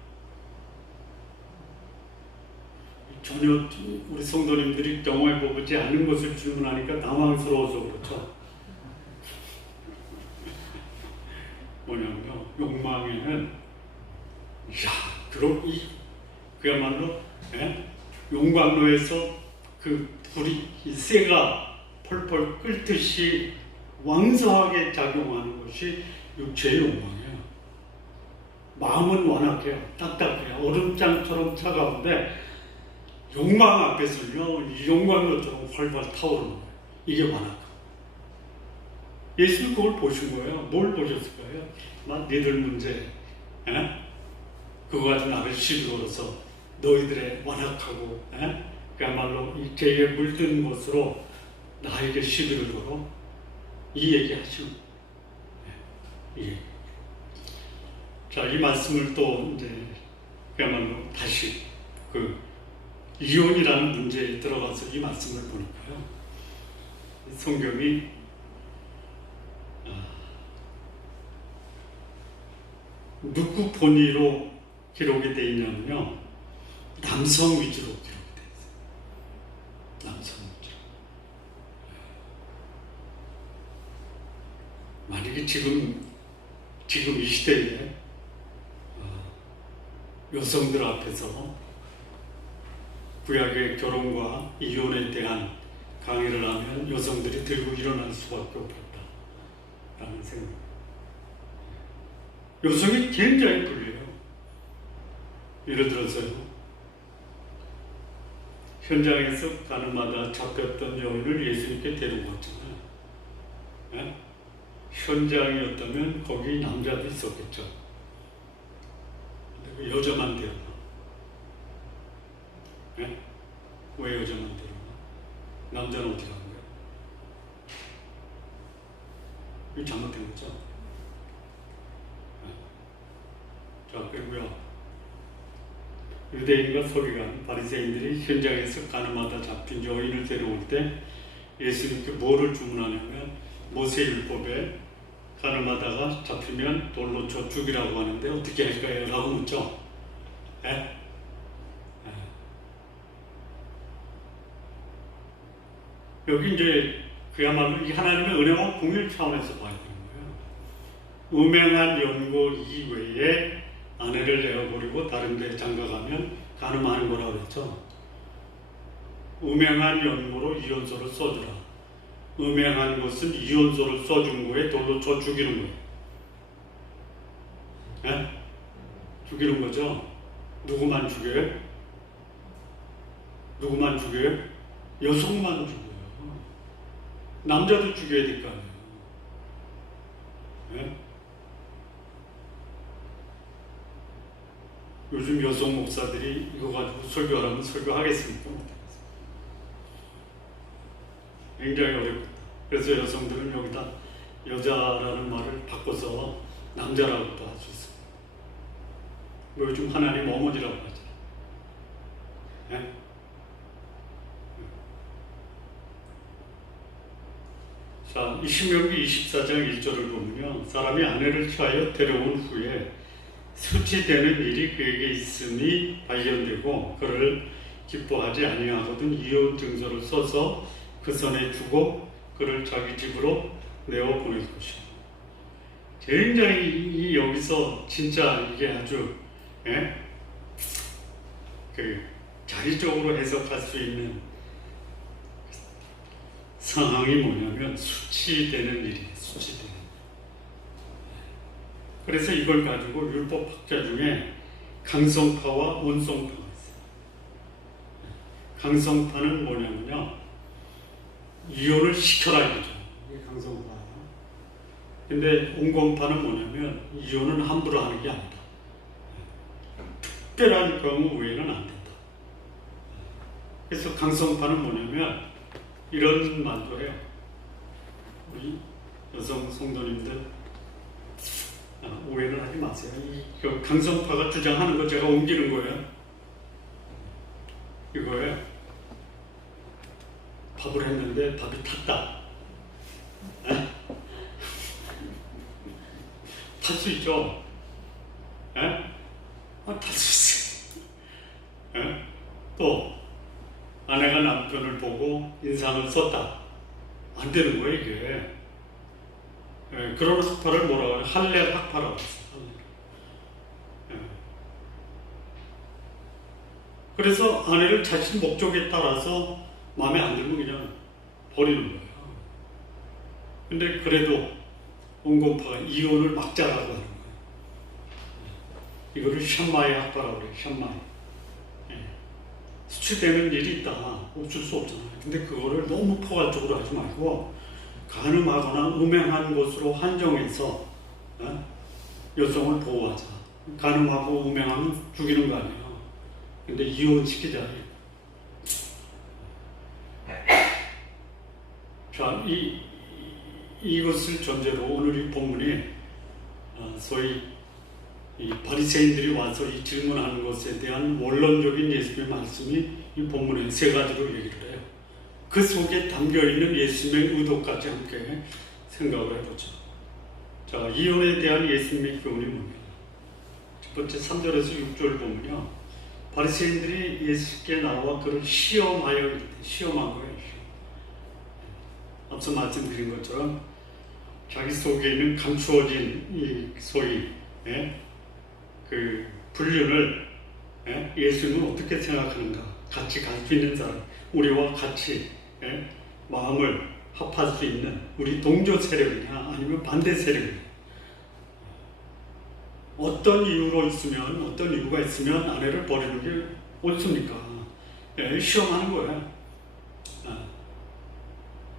전혀 우리 성도님들이 경험해보지 않은 것을 질문하니까 당황스러워서 그렇죠. 뭐냐면요, 욕망에는 그야말로 용광로에서 그 불이 쇠가 펄펄 끓듯이 왕성하게 작용하는 것이 육체의 욕망이에요. 마음은 완악해요. 딱딱해요. 얼음장처럼 차가운데 욕망 앞에서는요, 이 용광로처럼 활발 타오르는 거예요. 이게 완악. 예수는 그걸 보신 거예요. 뭘 보셨을까요? 너희들 문제, 그거 가지고 나를 시비 걸어서 너희들의 완악하고, 그야말로 이 죄에 물든 것으로 나에게 시비를 걸어. 이 얘기 하시오. 예. 자, 이 말씀을 또 이제 그야말로 다시 이혼이라는 문제에 들어가서 이 말씀을 보니까요, 성경이 누구 본의로 기록이 되어 있냐면요, 남성 위주로 기록이 되어 있어요. 남성 위주로. 만약에 지금 이 시대에 여성들 앞에서 구약의 결혼과 이혼에 대한 강의를 하면 여성들이 들고 일어날 수밖에 없겠다라는 생각. 여성이 굉장히 불리해요. 예를 들어서요, 현장에서 가늠하다 잡혔던 여인을 예수님께 데리고 왔잖아요. 현장이었다면 거기 남자도 있었겠죠. 근데 그 여자만 데려가. 왜 여자만 데려가? 남자는 어떻게 하는 거예요? 이거 잘못된 거죠? 자, 그리고요, 유대인과 서기관, 바리새인들이 현장에서 가늠하다 잡힌 여인을 데려올 때 예수님께 뭐를 주문하냐면, 모세율법에 가늠하다가 잡히면 돌로 쳐 죽이라고 하는데 어떻게 할까요? 라고 묻죠. 여기 이제 그야말로 이 하나님의 은혜와 공유 차원에서 봐야 되는 거예요. 음행한 연고 이외에 아내를 내어버리고 다른 데 장가가면 가늠하는 거라고 그랬죠. 음행한 연고로 이혼서를 써주라. 음행한 것은 이혼서를 써준 거에 돌로 쳐 죽이는 거예요. 죽이는 거죠. 누구만 죽여요? 누구만 죽여요? 여성만 죽여요. 남자도 죽여야 될 거 아니에요. 요즘 여성 목사들이 이거 가지고 설교하라면 설교하겠습니까? 굉장히 어렵다. 그래서 여성들은 여기다 여자라는 말을 바꿔서 남자라고도 할 수 있습니다. 요즘 하나님 어머니라고 하잖아요. 자, 이 신명기 24장 1절을 보면요, 사람이 아내를 취하여 데려온 후에 수치되는 일이 그에게 있음이 발견되고 그를 기뻐하지 아니하거든 이혼 증서를 써서 그 손에 주고 그를 자기 집으로 내어 보낼 것이다. 굉장히 여기서 진짜 이게 아주 자리적으로 해석할 수 있는 상황이 뭐냐면 수치되는 일이에요. 수치되는. 그래서 이걸 가지고 율법학자 중에 강성파와 온성파가 있어요. 강성파는 뭐냐면요, 이혼을 시켜라 이거죠. 이게 강성파예요. 근데 온건파는 뭐냐면 이혼은 함부로 하는 게 아니다. 특별한 경우 외에는 안 된다. 그래서 강성파는 뭐냐면 이런 말도 해요. 우리 여성 성도님들 오해는 하지 마세요. 그 강성파가 주장하는 거 제가 옮기는 거예요. 이거예요. 밥을 했는데 밥이 탔다. 탈 수 있죠? 탈 수 있어요. 또 아내가 남편을 보고 인상을 썼다. 안 되는 거예요, 이게. 그런 학파를 뭐라고 해요? 할례 학파라고 했어요. 그래서 아내를 자신 목적에 따라서 마음에 안 들면 그냥 버리는 거예요. 근데 그래도 온건파가 이혼을 막자라고 하는 거예요. 이거를 샴마의 학파라고 그래요. 샴마이. 수치되는 일이 있다. 없을 수 없잖아요. 근데 그거를 너무 포괄적으로 하지 말고 가늠하거나 음행한 것으로 한정해서 여성을 보호하자. 가늠하고 음행하면 죽이는 거 아니에요. 근데 이혼시키자. 자, 이것을 전제로 오늘 이 본문이 소위 이 바리새인들이 와서 이 질문하는 것에 대한 원론적인 예수님의 말씀이 이 본문에 세 가지로 얘기를 해요. 그 속에 담겨있는 예수님의 의도까지 함께 생각을 해보죠. 자, 이혼에 대한 예수님의 교훈이 뭡니까? 첫 번째 3절에서 6절 보면요, 바리새인들이 예수께 나와 그를 시험한 거예요. 앞서 말씀드린 것처럼 자기 속에 있는 감추어진 이 소위 그 불륜을 예수님은 어떻게 생각하는가? 같이 갈 수 있는 사람, 우리와 같이 마음을 합할 수 있는 우리 동조 세력이냐 아니면 반대 세력이냐, 어떤 이유가 있으면 아내를 버리는 게 옳습니까? 시험하는 거예요.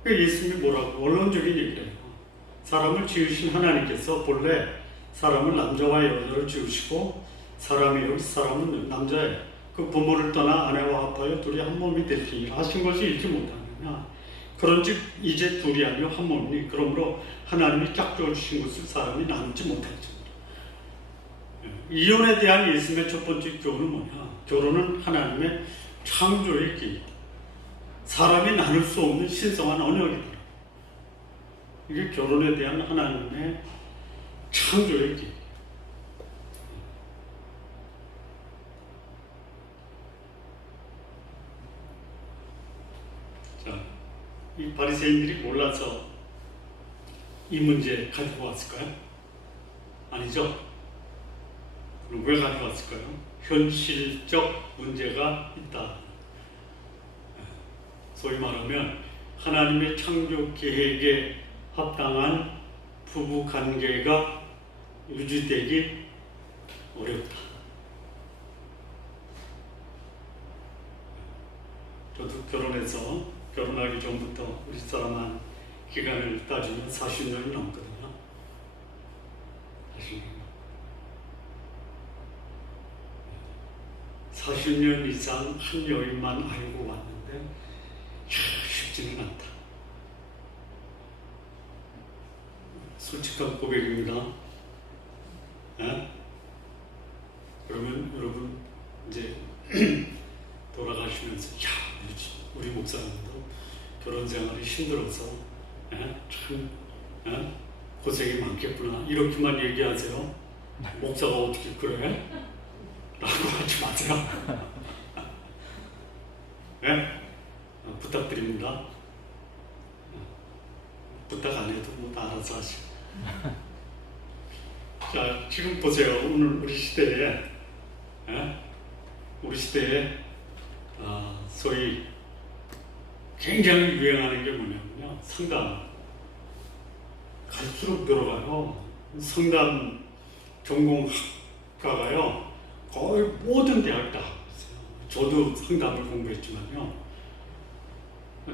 예수님이 뭐라고 원론적인 얘기를 해요. 사람을 지으신 하나님께서 본래 사람을 남자와 여자를 지으시고 사람이 여기 사람은 남자예요. 그 부모를 떠나 아내와 합하여 둘이 한 몸이 되시니라 하신 것을 잊지 못하느냐. 그런즉 이제 둘이 아니요 한 몸이니 그러므로 하나님이 짝지어 주신 것을 사람이 나누지 못하죠. 이혼에 대한 예수님의 첫 번째 교훈은 뭐냐? 결혼은 하나님의 창조의 계획, 사람이 나눌 수 없는 신성한 언약이다. 이게 결혼에 대한 하나님의 창조의 계획. 자, 이 바리새인들이 몰라서 이 문제 가지고 왔을까요? 아니죠. 그럼 왜 가지고 왔을까요? 현실적 문제가 있다. 소위 말하면 하나님의 창조 계획에 합당한 부부 관계가 유지되기 어렵다. 저도 결혼하기 전부터 우리 사람한 기간을 따지면 40년이 넘거든요. 40년 이상 한 여인만 알고 왔는데 쉽지는 않다. 솔직한 고백입니다. 그러면 여러분 이제 돌아가시면서 우리 목사님도 결혼 생활이 힘들어서 참 고생이 많겠구나 이렇게만 얘기하세요. 목사가 어떻게 그래? 라고 하지 마세요. 부탁드립니다. 부탁 안 해도 뭐 다 알아서 하시고. 자, 지금 보세요. 오늘 우리 시대에 소위 굉장히 유행하는 게 뭐냐면요, 상담. 갈수록 늘어가요. 상담 전공가가요 거의 모든 대학 다 하고 있어요. 저도 상담을 공부했지만요,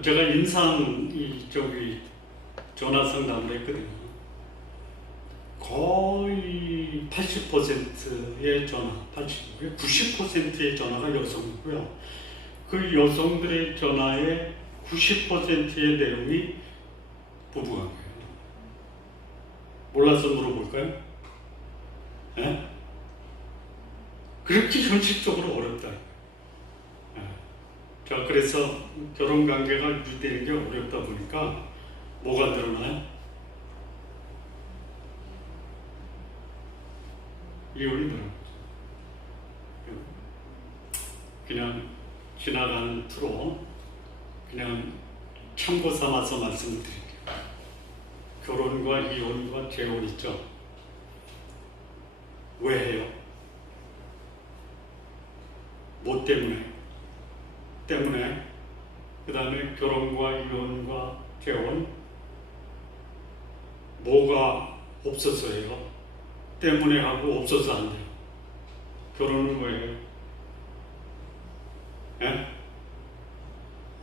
제가 전화 상담을 했거든요. 거의 80%의 전화, 90%의 전화가 여성이고요. 그 여성들의 전화의 90%의 내용이 부부관계예요. 몰라서 물어볼까요? 예? 그렇게 현실적으로 어렵다. 예. 자, 그래서 결혼관계가 유지되는 게 어렵다 보니까 뭐가 늘어나요? 이혼이 늘어나요. 그냥 지나가는 투로 그냥 참고 삼아서 말씀을 드릴게요. 결혼과 이혼과 재혼 있죠? 왜 해요? 뭐 때문에? 그 다음에 결혼과 이혼과 재혼 뭐가 없어서 해요? 때문에 하고 없어서 안 돼요. 결혼은 왜 해요? 예?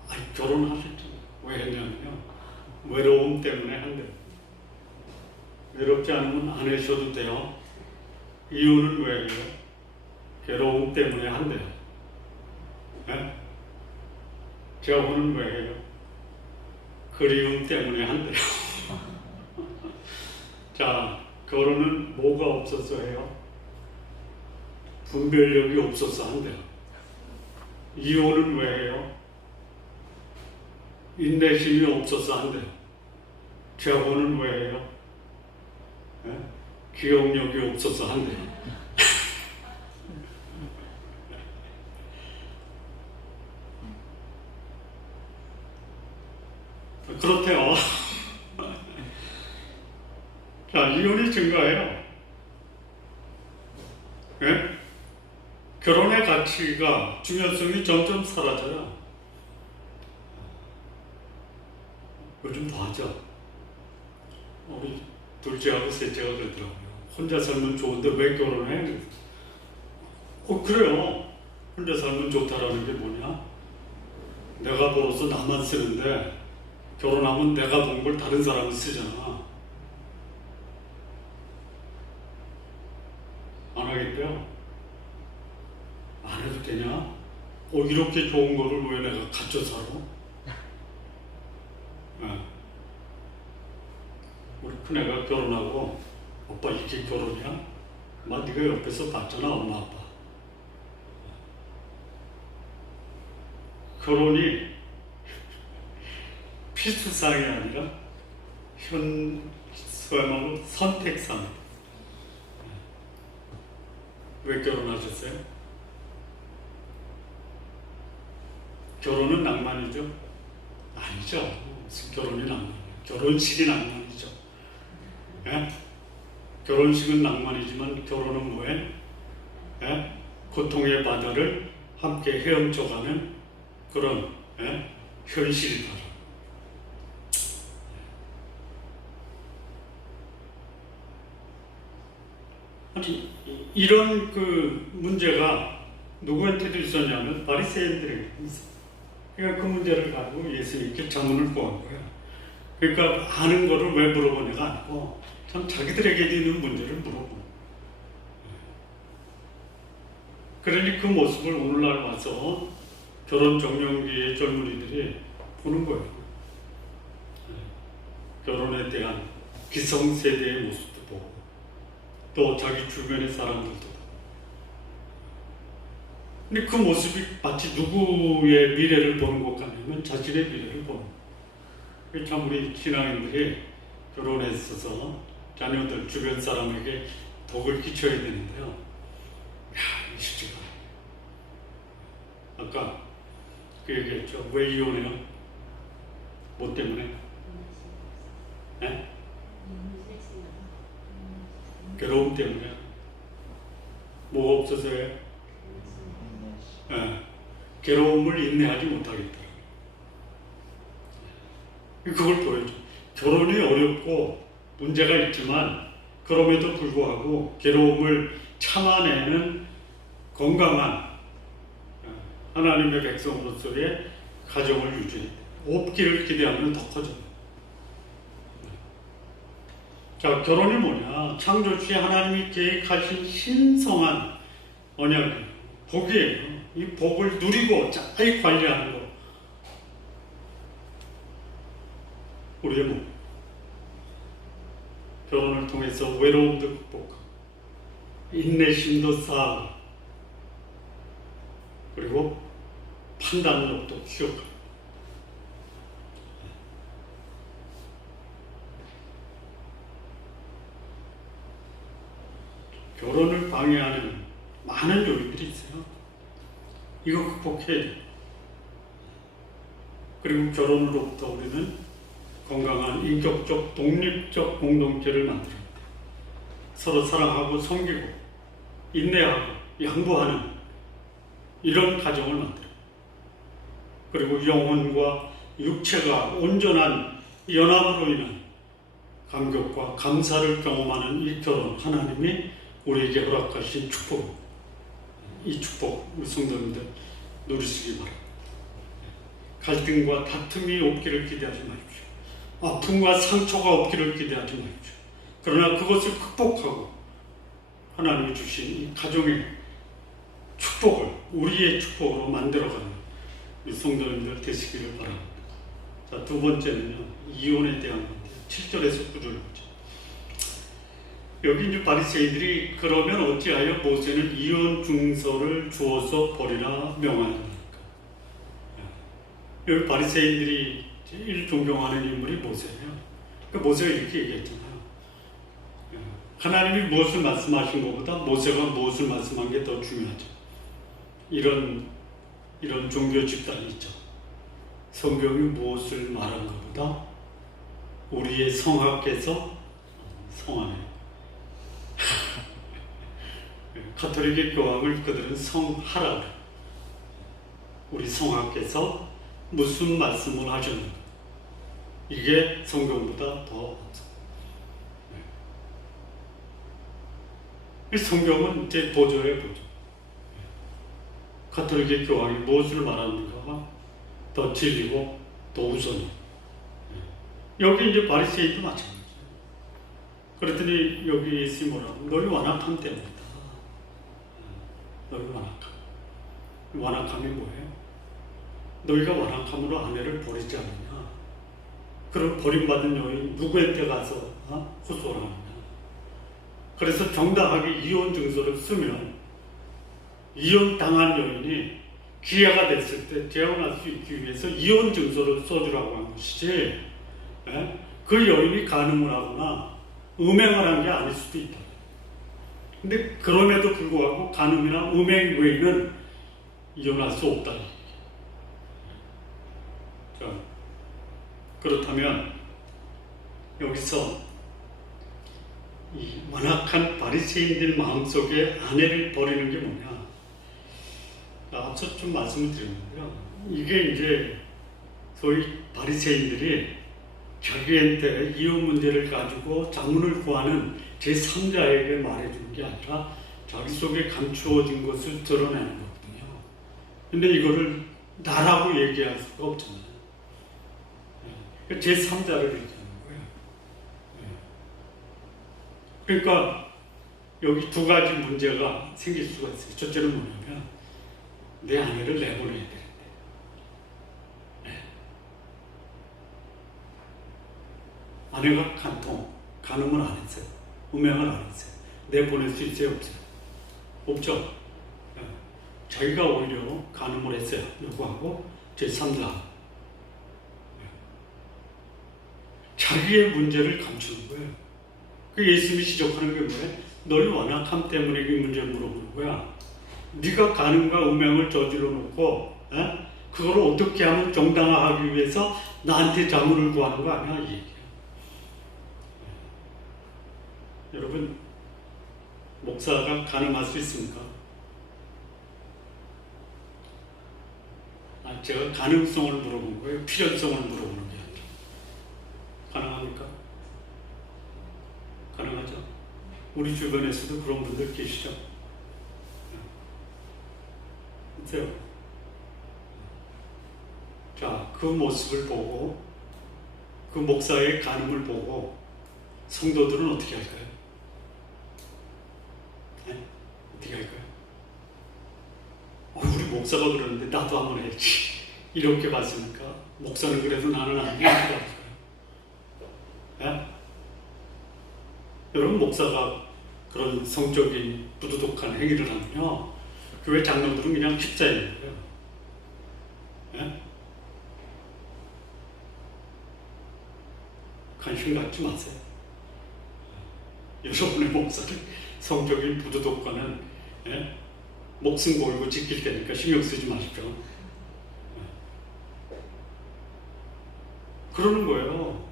아니, 결혼하셨죠. 왜 했냐면요, 외로움 때문에 한대요. 외롭지 않으면 안 하셔도 돼요. 이혼은 왜 해요? 괴로움 때문에 한대요. 예? 재혼은 왜 해요? 그리움 때문에 한대요. 자, 결혼은 뭐가 없어서 해요? 분별력이 없어서 한대요. 이혼은 왜 해요? 인내심이 없어서 한대요. 재혼은 왜 해요? 예? 기억력이 없어서 한대요. 그렇대요. 자, 이혼이 증가해요. 예? 결혼의 가치가, 중요성이 점점 사라져요. 요즘 더 하죠. 우리 둘째하고 셋째가 그러더라고요. 혼자 살면 좋은데 왜 결혼해? 그래요. 혼자 살면 좋다라는 게 뭐냐? 내가 벌어서 나만 쓰는데 결혼하면 내가 번 걸 다른 사람이 쓰잖아. 안 하겠대요. 안 해도 되냐? 이렇게 좋은 거를 왜 내가 갖춰 살아? 네. 우리 큰애가 결혼하고, 오빠 이게 결혼이야? 네가 옆에서 봤잖아, 엄마 아빠. 결혼이 필수사항이 아니라 소야말로 선택사항. 왜 결혼하셨어요? 결혼은 낭만이죠? 아니죠. 무슨 결혼이 낭만이에요. 결혼식이 낭만이죠. 예? 결혼식은 낭만이지만 결혼은 뭐예요? 예? 고통의 바다를 함께 헤엄쳐가는 그런 현실이다. 아니, 이런 그 문제가 누구한테도 있었냐면 바리새인들에게 있어요. 그러니까 그 문제를 가지고 예수님께 자문을 구한 거예요. 그러니까 아는 거를 왜 물어보냐가 아니고 참 자기들에게 있는 문제를 물어보는 거예요. 그러니 그 모습을 오늘날 와서 결혼 정년기의 젊은이들이 보는 거예요. 결혼에 대한 기성세대의 모습도 보고 또 자기 주변의 사람들도 보고. 근데 그 모습이 마치 누구의 미래를 보는 것 같냐면 자신의 미래를 보는 거예요. 참 우리 신앙인들이 결혼에 있어서 자녀들 주변 사람에게 덕을 끼쳐야 되는데요. 이 쉽지가 않아요. 아까 그 얘기했죠. 왜 이혼해요? 뭐 때문에? 괴로움 때문에. 뭐가 없어서요? 괴로움을 인내하지 못하겠다. 그걸 보여줘. 결혼이 어렵고 문제가 있지만 그럼에도 불구하고 괴로움을 참아내는 건강한 하나님의 백성으로서의 가정을 유지해. 없기를 기대하면 더 커져요. 자, 결혼이 뭐냐? 창조 주에 하나님이 계획하신 신성한 언약이에요. 복이에요. 이 복을 누리고 잘 관리하는 거. 우리의 목. 결혼을 통해서 외로움도 극복하고 인내심도 쌓고 그리고 판단력도 키워가고 결혼을 방해하는 많은 요인들이 있어요. 이거 극복해야 돼요. 그리고 결혼으로부터 우리는 건강한 인격적, 독립적 공동체를 만들어야 돼요. 서로 사랑하고 섬기고 인내하고 양보하는 이런 가정을 만들어요. 그리고 영혼과 육체가 온전한 연합으로 인한 감격과 감사를 경험하는 이 결혼, 하나님이 우리에게 허락하신 축복. 이 축복 우리 성도님들 누리시기 바랍니다. 갈등과 다툼이 없기를 기대하지 마십시오. 아픔과 상처가 없기를 기대하지 마십시오. 그러나 그것을 극복하고 하나님이 주신 이 가정의 축복을 우리의 축복으로 만들어가는 우리 성도님들 되시기를 바랍니다. 자, 두 번째는요, 이혼에 대한 건데요. 7절에서 9절 보죠. 여기 이제 바리새인들이 그러면 어찌하여 모세는 이혼 증서를 주어서 버리라 명하였나이까. 여기 바리새인들이 제일 존경하는 인물이 모세예요. 그러니까 모세가 이렇게 얘기했잖아요. 하나님이 무엇을 말씀하신 것보다 모세가 무엇을 말씀한 게 더 중요하죠. 이런 종교 집단이 있죠. 성경이 무엇을 말한 것보다 우리의 성하께서 성하네. 가톨릭의 교황을 그들은 성하라 그래요. 우리 성하께서 무슨 말씀을 하셨는가. 이게 성경보다 더 성경은 이제 보조해 보죠. 가톨릭의 교황이 무엇을 말하는가가 더 진리고 더 우선이에요. 여기 이제 바리새인도 마찬가지예요. 그랬더니 여기 있으니 뭐라고? 너희 완악함 때문이다. 너희 완악함. 완악함이 뭐예요? 너희가 완악함으로 아내를 버리지 않느냐? 그럼 버림받은 여인 누구한테 가서 호소를 하느냐? 그래서 정당하게 이혼 증서를 쓰면 이혼 당한 여인이 기회가 됐을 때 재혼할 수 있기 위해서 이혼 증서를 써주라고 한 것이지, 그 여인이 가늠을 하거나 음행을 한 게 아닐 수도 있다. 근데 그럼에도 불구하고 간음이나 음행 외에는 이혼할 수 없다. 자, 그렇다면 여기서 이 완악한 바리새인들 마음속에 아내를 버리는 게 뭐냐? 앞서 좀 말씀을 드렸는데요. 이게 이제 소위 바리새인들이 자기한테 이혼 문제를 가지고 자문을 구하는 제3자에게 말해주는 게 아니라 자기 속에 감추어진 것을 드러내는 거거든요. 근데 이거를 나라고 얘기할 수가 없잖아요. 제3자를 얘기하는 거예요. 그러니까 여기 두 가지 문제가 생길 수가 있어요. 첫째는 뭐냐면 내 아내를 내보내야 되는데, 아내가 간음을 안 했어요. 음행을 안 했어요. 내보낼 수 있어요? 없어요? 없죠. 자기가 오히려 간음을 했어요. 누구하고? 제3자. 자기의 문제를 감추는 거예요. 그 예수님이 지적하는 게 뭐예요? 너희 완악함 때문에 이 문제를 물어보는 거야. 네가 간음과 음행을 저질러 놓고 그걸 어떻게 하면 정당화하기 위해서 나한테 자문을 구하는 거 아니야? 이 얘기야. 여러분, 목사가 간음할 수 있습니까? 제가 가능성을 물어본 거예요. 필연성을 물어보는 게 아니라. 가능합니까? 가능하죠? 우리 주변에서도 그런 분들 계시죠? 보세요. 자, 그 모습을 보고 그 목사의 간음을 보고 성도들은 어떻게 할까요? 어떻게 할까요? 목사가 그러는데 나도 한번 해야지. 이렇게 봤으니까 목사는 그래도 나는 안 해야 예? 여러분 목사가 그런 성적인 부도덕한 행위를 하면요 교회 장로들은 그냥 십자인 거예요. 예? 관심 갖지 마세요. 여러분의 목사를 성적인 부도덕과는 예? 목숨 걸고 지킬 테니까 신경 쓰지 마십시오. 그러는 거예요.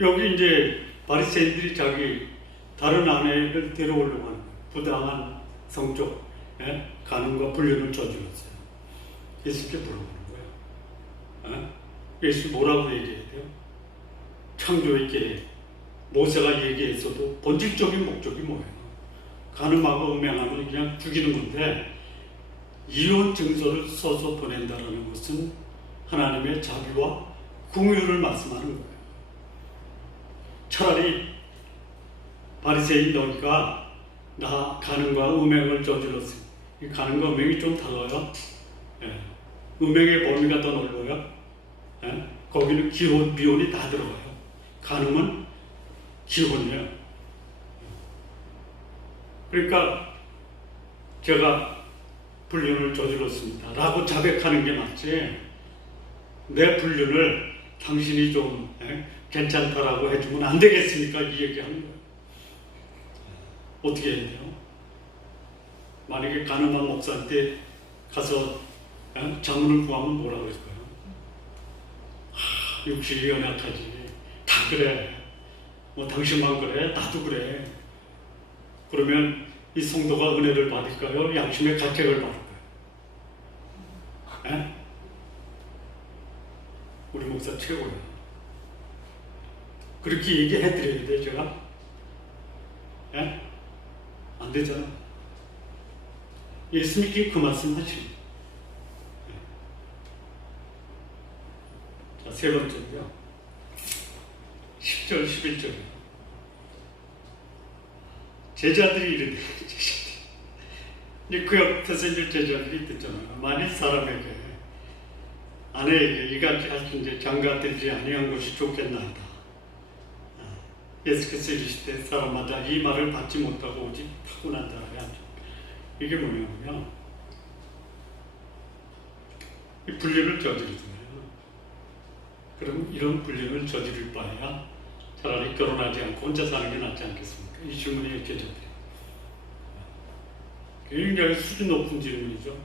여기 이제 바리새인들이 자기 다른 아내를 데려오려고 하는 거예요. 부당한 성적 예? 간음과 불륜을 저질렀어요. 예수께 물어보는 거예요. 예? 예수 뭐라고 얘기해야 돼요? 창조의 계획 모세가 얘기했어도 본질적인 목적이 뭐예요? 간음하고 음행하면 그냥 죽이는 건데 이혼 증서를 써서 보낸다는 것은 하나님의 자비와 궁유를 말씀하는 거예요. 차라리 바리새인 너희가 나 간음과 음행을 저질렀어요. 이 간음과 음행이 좀 달라요. 예. 음행의 범위가 더 넓어요. 예. 거기는 기혼, 미혼이 다 들어가요. 간음은 기혼이에요. 그러니까 제가 불륜을 저질렀습니다 라고 자백하는 게 낫지 내 불륜을 당신이 좀 괜찮다라고 해주면 안 되겠습니까? 이 얘기하는 거예요. 어떻게 해야 돼요? 만약에 간음한 목사한테 가서 자문을 구하면 뭐라고 그럴 거예요? 육신이 연약하지 다 그래 뭐 당신만 그래 나도 그래. 그러면 이 성도가 은혜를 받을까요? 양심의 가책을 받을까요? 에? 우리 목사 최고야. 그렇게 얘기해드려야 돼 제가? 에? 안 되잖아. 예수님께 그 말씀 하시고. 자, 세 번째는요. 10절, 11절이요. 제자들이 이르되 그 옆에서 이제 제자들이 듣잖아요. 만일 사람에게 아내에게 이같이 하신데 장가들지 아니한 것이 좋겠나이다. 예수께서 이르시되 사람마다 이 말을 받지 못하고 오직 타고난 자라야 하죠. 이게 뭐냐면요. 이 불륜을 저지르잖아요. 그럼 이런 불륜을 저지를 바에야 차라리 결혼하지 않고 혼자 사는 게 낫지 않겠습니까? 이 질문이 제자들이. 굉장히 수준 높은 질문이죠.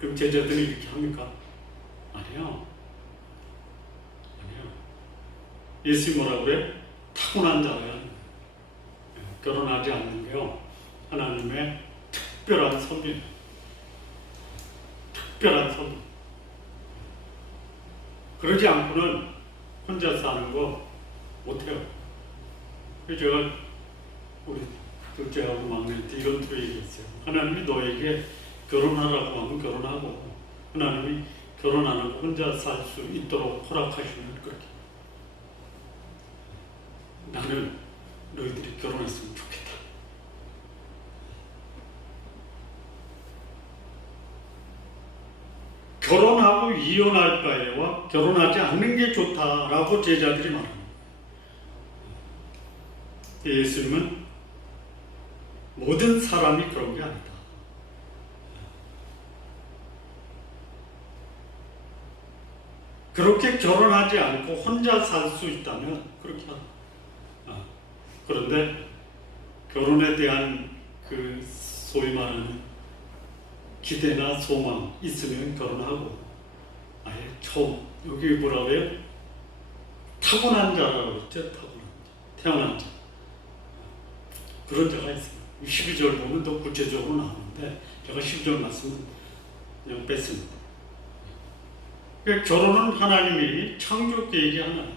그럼 제자들이 이렇게 합니까? 아니요. 아니요. 예수님이 뭐라고 그래? 타고난 자라야 결혼하지 않는 게요. 하나님의 특별한 선물. 특별한 선물. 그러지 않고는 혼자 사는 거 못해요. 제가 우리 둘째하고 막내한테 이런 투 얘기했어요. 하나님이 너에게 결혼하라고 하면 결혼하고 하나님이 결혼 안 하고 혼자 살 수 있도록 허락하시면 그렇게. 나는 너희들이 결혼했으면 좋겠다. 결혼하고 이혼할 바에와 결혼하지 않는 게 좋다라고 제자들이 말합니다. 예수님은 모든 사람이 그런 게 아니다. 그렇게 결혼하지 않고 혼자 살 수 있다면 그렇게 하다. 그런데 결혼에 대한 그 소위 말하는 기대나 소망 있으면 결혼하고 아예 처음 여기 뭐라고 해요? 타고난 자라고 했죠. 타고난 자. 태어난 자. 그런 자가 있습니다. 12절 보면 더 구체적으로 나오는데 제가 12절 말씀은 그냥 뺐습니다. 그러니까 결혼은 하나님이 창조 계획이 하나예요.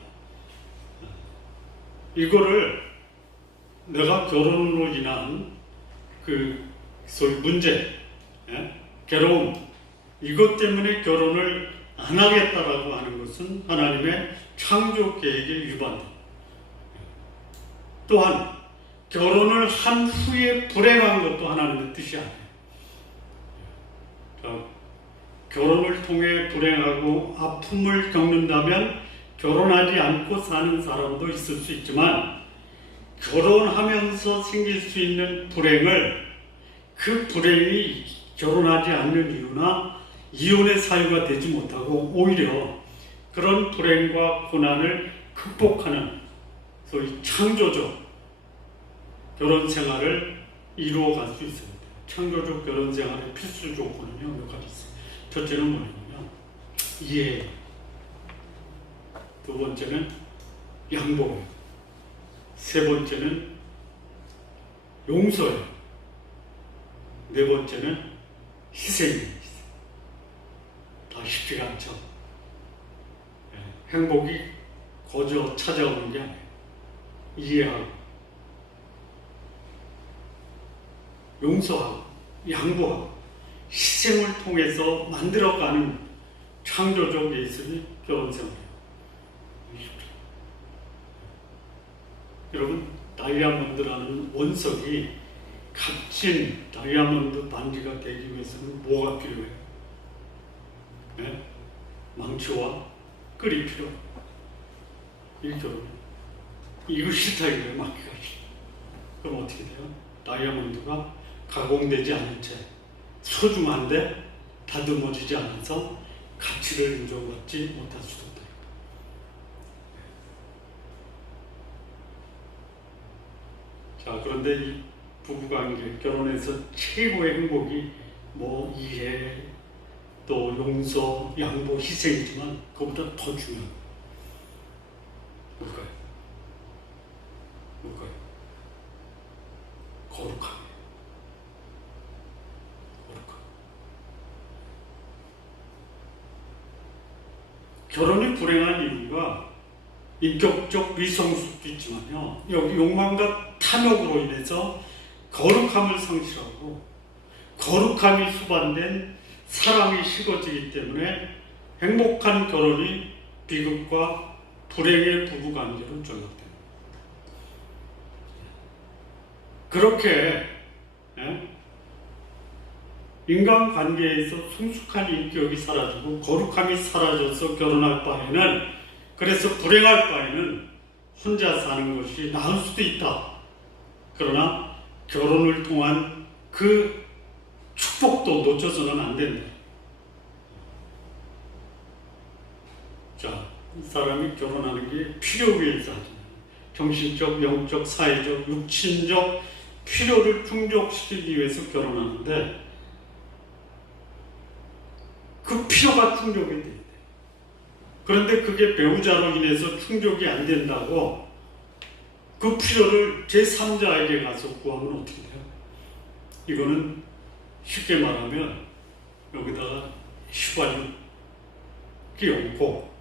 이거를 내가 결혼으로 인한 그 소위 문제, 괴로움 이것 때문에 결혼을 안 하겠다라고 하는 것은 하나님의 창조 계획에 위반됩니다. 또한 결혼을 한 후에 불행한 것도 하나님의 뜻이 아니에요. 결혼을 통해 불행하고 아픔을 겪는다면 결혼하지 않고 사는 사람도 있을 수 있지만 결혼하면서 생길 수 있는 불행을 그 불행이 결혼하지 않는 이유나 이혼의 사유가 되지 못하고 오히려 그런 불행과 고난을 극복하는 소위 창조적 결혼 생활을 이루어갈 수 있습니다. 창조적 결혼 생활의 필수 조건은요, 몇 가지 있어요. 첫째는 뭐냐면 이해예요. 두 번째는 양보예요. 세 번째는 용서예요. 네 번째는 희생입니다. 다 쉽지가 않죠. 행복이 거저 찾아오는 게 아니에요. 이해하고 용서하고 양보하고 희생을 통해서 만들어가는 창조적 예술이 결혼생활이에요. 여러분, 다이아몬드라는 원석이 값진 다이아몬드 반지가 되기 위해서는 뭐가 필요해요? 네? 망치와 끌이 필요. 이 결혼. 이거 싫다 이거예요. 맡기가 싫다. 그럼 어떻게 돼요? 다이아몬드가 가공되지 않은 채 소중한데 다듬어지지 않아서 가치를 인정받지 못할 수도 있다. 자, 그런데 이 부부관계, 결혼해서 최고의 행복이 뭐 이해, 또 용서, 양보, 희생이지만 그것보다 더 중요한 뭘까요? 뭘까요? 거룩함이에요. 거룩함. 결혼이 불행한 이유가 인격적 미성숙도 있지만요, 여기 욕망과 탐욕으로 인해서 거룩함을 상실하고 거룩함이 수반된 사랑이 식어지기 때문에 행복한 결혼이 비극과 불행의 부부관계로 전락됩니다. 그렇게 인간관계에서 성숙한 인격이 사라지고 거룩함이 사라져서 결혼할 바에는, 그래서 불행할 바에는 혼자 사는 것이 나을 수도 있다. 그러나 결혼을 통한 그 축복도 놓쳐서는 안 된다. 자, 사람이 결혼하는 게 필요 위해서 하잖아요. 정신적, 영적, 사회적, 육신적 필요를 충족시키기 위해서 결혼하는데 그 필요가 충족이 돼야 돼요. 그런데 그게 배우자로 인해서 충족이 안 된다고 그 필요를 제3자에게 가서 구하면 어떻게 돼요? 이거는 쉽게 말하면 여기다가 휘발유 끼얹고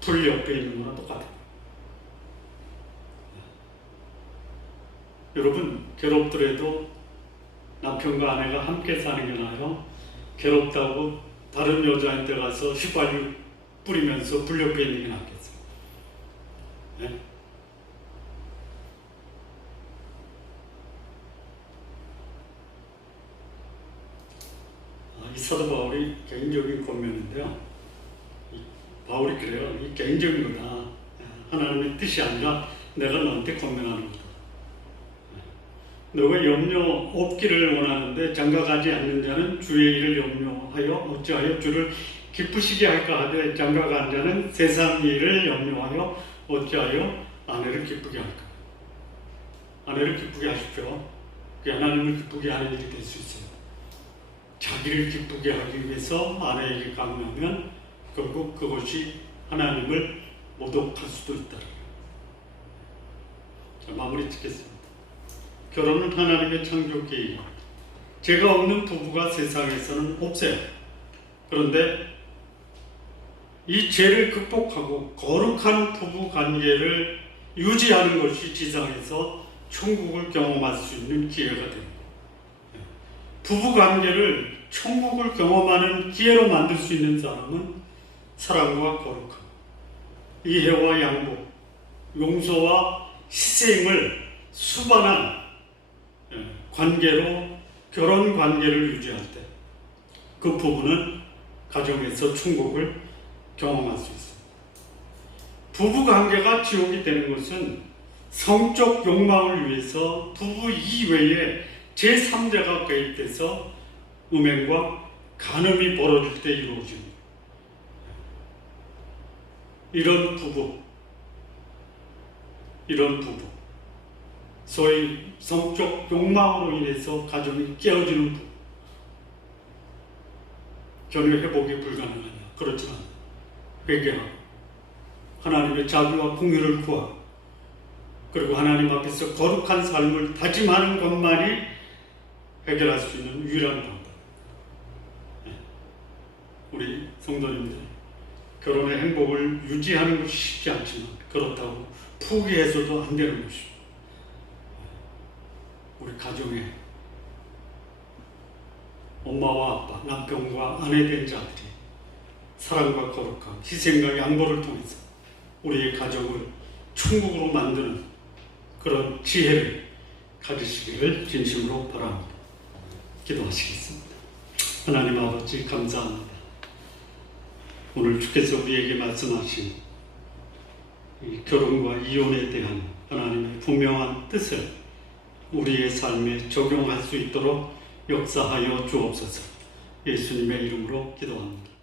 불 옆에 있는 거나 똑같아요. 여러분, 괴롭더라도 남편과 아내가 함께 사는 게 나아요? 괴롭다고 다른 여자한테 가서 휘발유 뿌리면서 불 옆에 있는 게 낫겠어요? 네? 이 사도 바울이 개인적인 권면인데요. 바울이 그래요. 이 개인적인 거다. 하나님의 뜻이 아니라 내가 너한테 권면하는 거다. 너가 염려 없기를 원하는데 장가가지 않는 자는 주의 일을 염려하여 어찌하여 주를 기쁘시게 할까 하되 장가간 자는 세상 일을 염려하여 어찌하여 아내를 기쁘게 할까. 아내를 기쁘게 하십시오. 그게 하나님을 기쁘게 하는 일이 될 수 있어요. 자기를 기쁘게 하기 위해서 아내에게 강요하면 결국 그것이 하나님을 모독할 수도 있다. 자, 마무리 짓겠습니다. 결혼은 하나님의 창조 계획입니다. 죄가 없는 부부가 세상에서는 없어요. 그런데 이 죄를 극복하고 거룩한 부부 관계를 유지하는 것이 지상에서 천국을 경험할 수 있는 기회가 됩니다. 부부 관계를 천국을 경험하는 기회로 만들 수 있는 사람은 사랑과 거룩함, 이해와 양보, 용서와 희생을 수반한 관계로 결혼 관계를 유지할 때 그 부부는 가정에서 천국을 경험할 수 있습니다. 부부관계가 지옥이 되는 것은 성적 욕망을 위해서 부부 이외에 제3자가 개입돼서 음행과 간음이 벌어질 때 이루어집니다. 이런 부부, 소위 성적 욕망으로 인해서 가정이 깨어지는 부부, 전혀 회복이 불가능하냐? 그렇지 않아요. 회개하고 하나님의 자비와 공의를 구하고 그리고 하나님 앞에서 거룩한 삶을 다짐하는 것만이 해결할 수 있는 유일한 방법. 우리 성도님들, 결혼의 행복을 유지하는 것이 쉽지 않지만 그렇다고 포기해서도 안 되는 것입니다. 우리 가정에 엄마와 아빠, 남편과 아내 된 자들이 사랑과 거룩함, 희생과 양보를 통해서 우리의 가정을 천국으로 만드는 그런 지혜를 가지시기를 진심으로 바랍니다. 기도하시겠습니다. 하나님 아버지 감사합니다. 오늘 주께서 우리에게 말씀하신 이 결혼과 이혼에 대한 하나님의 분명한 뜻을 우리의 삶에 적용할 수 있도록 역사하여 주옵소서. 예수님의 이름으로 기도합니다.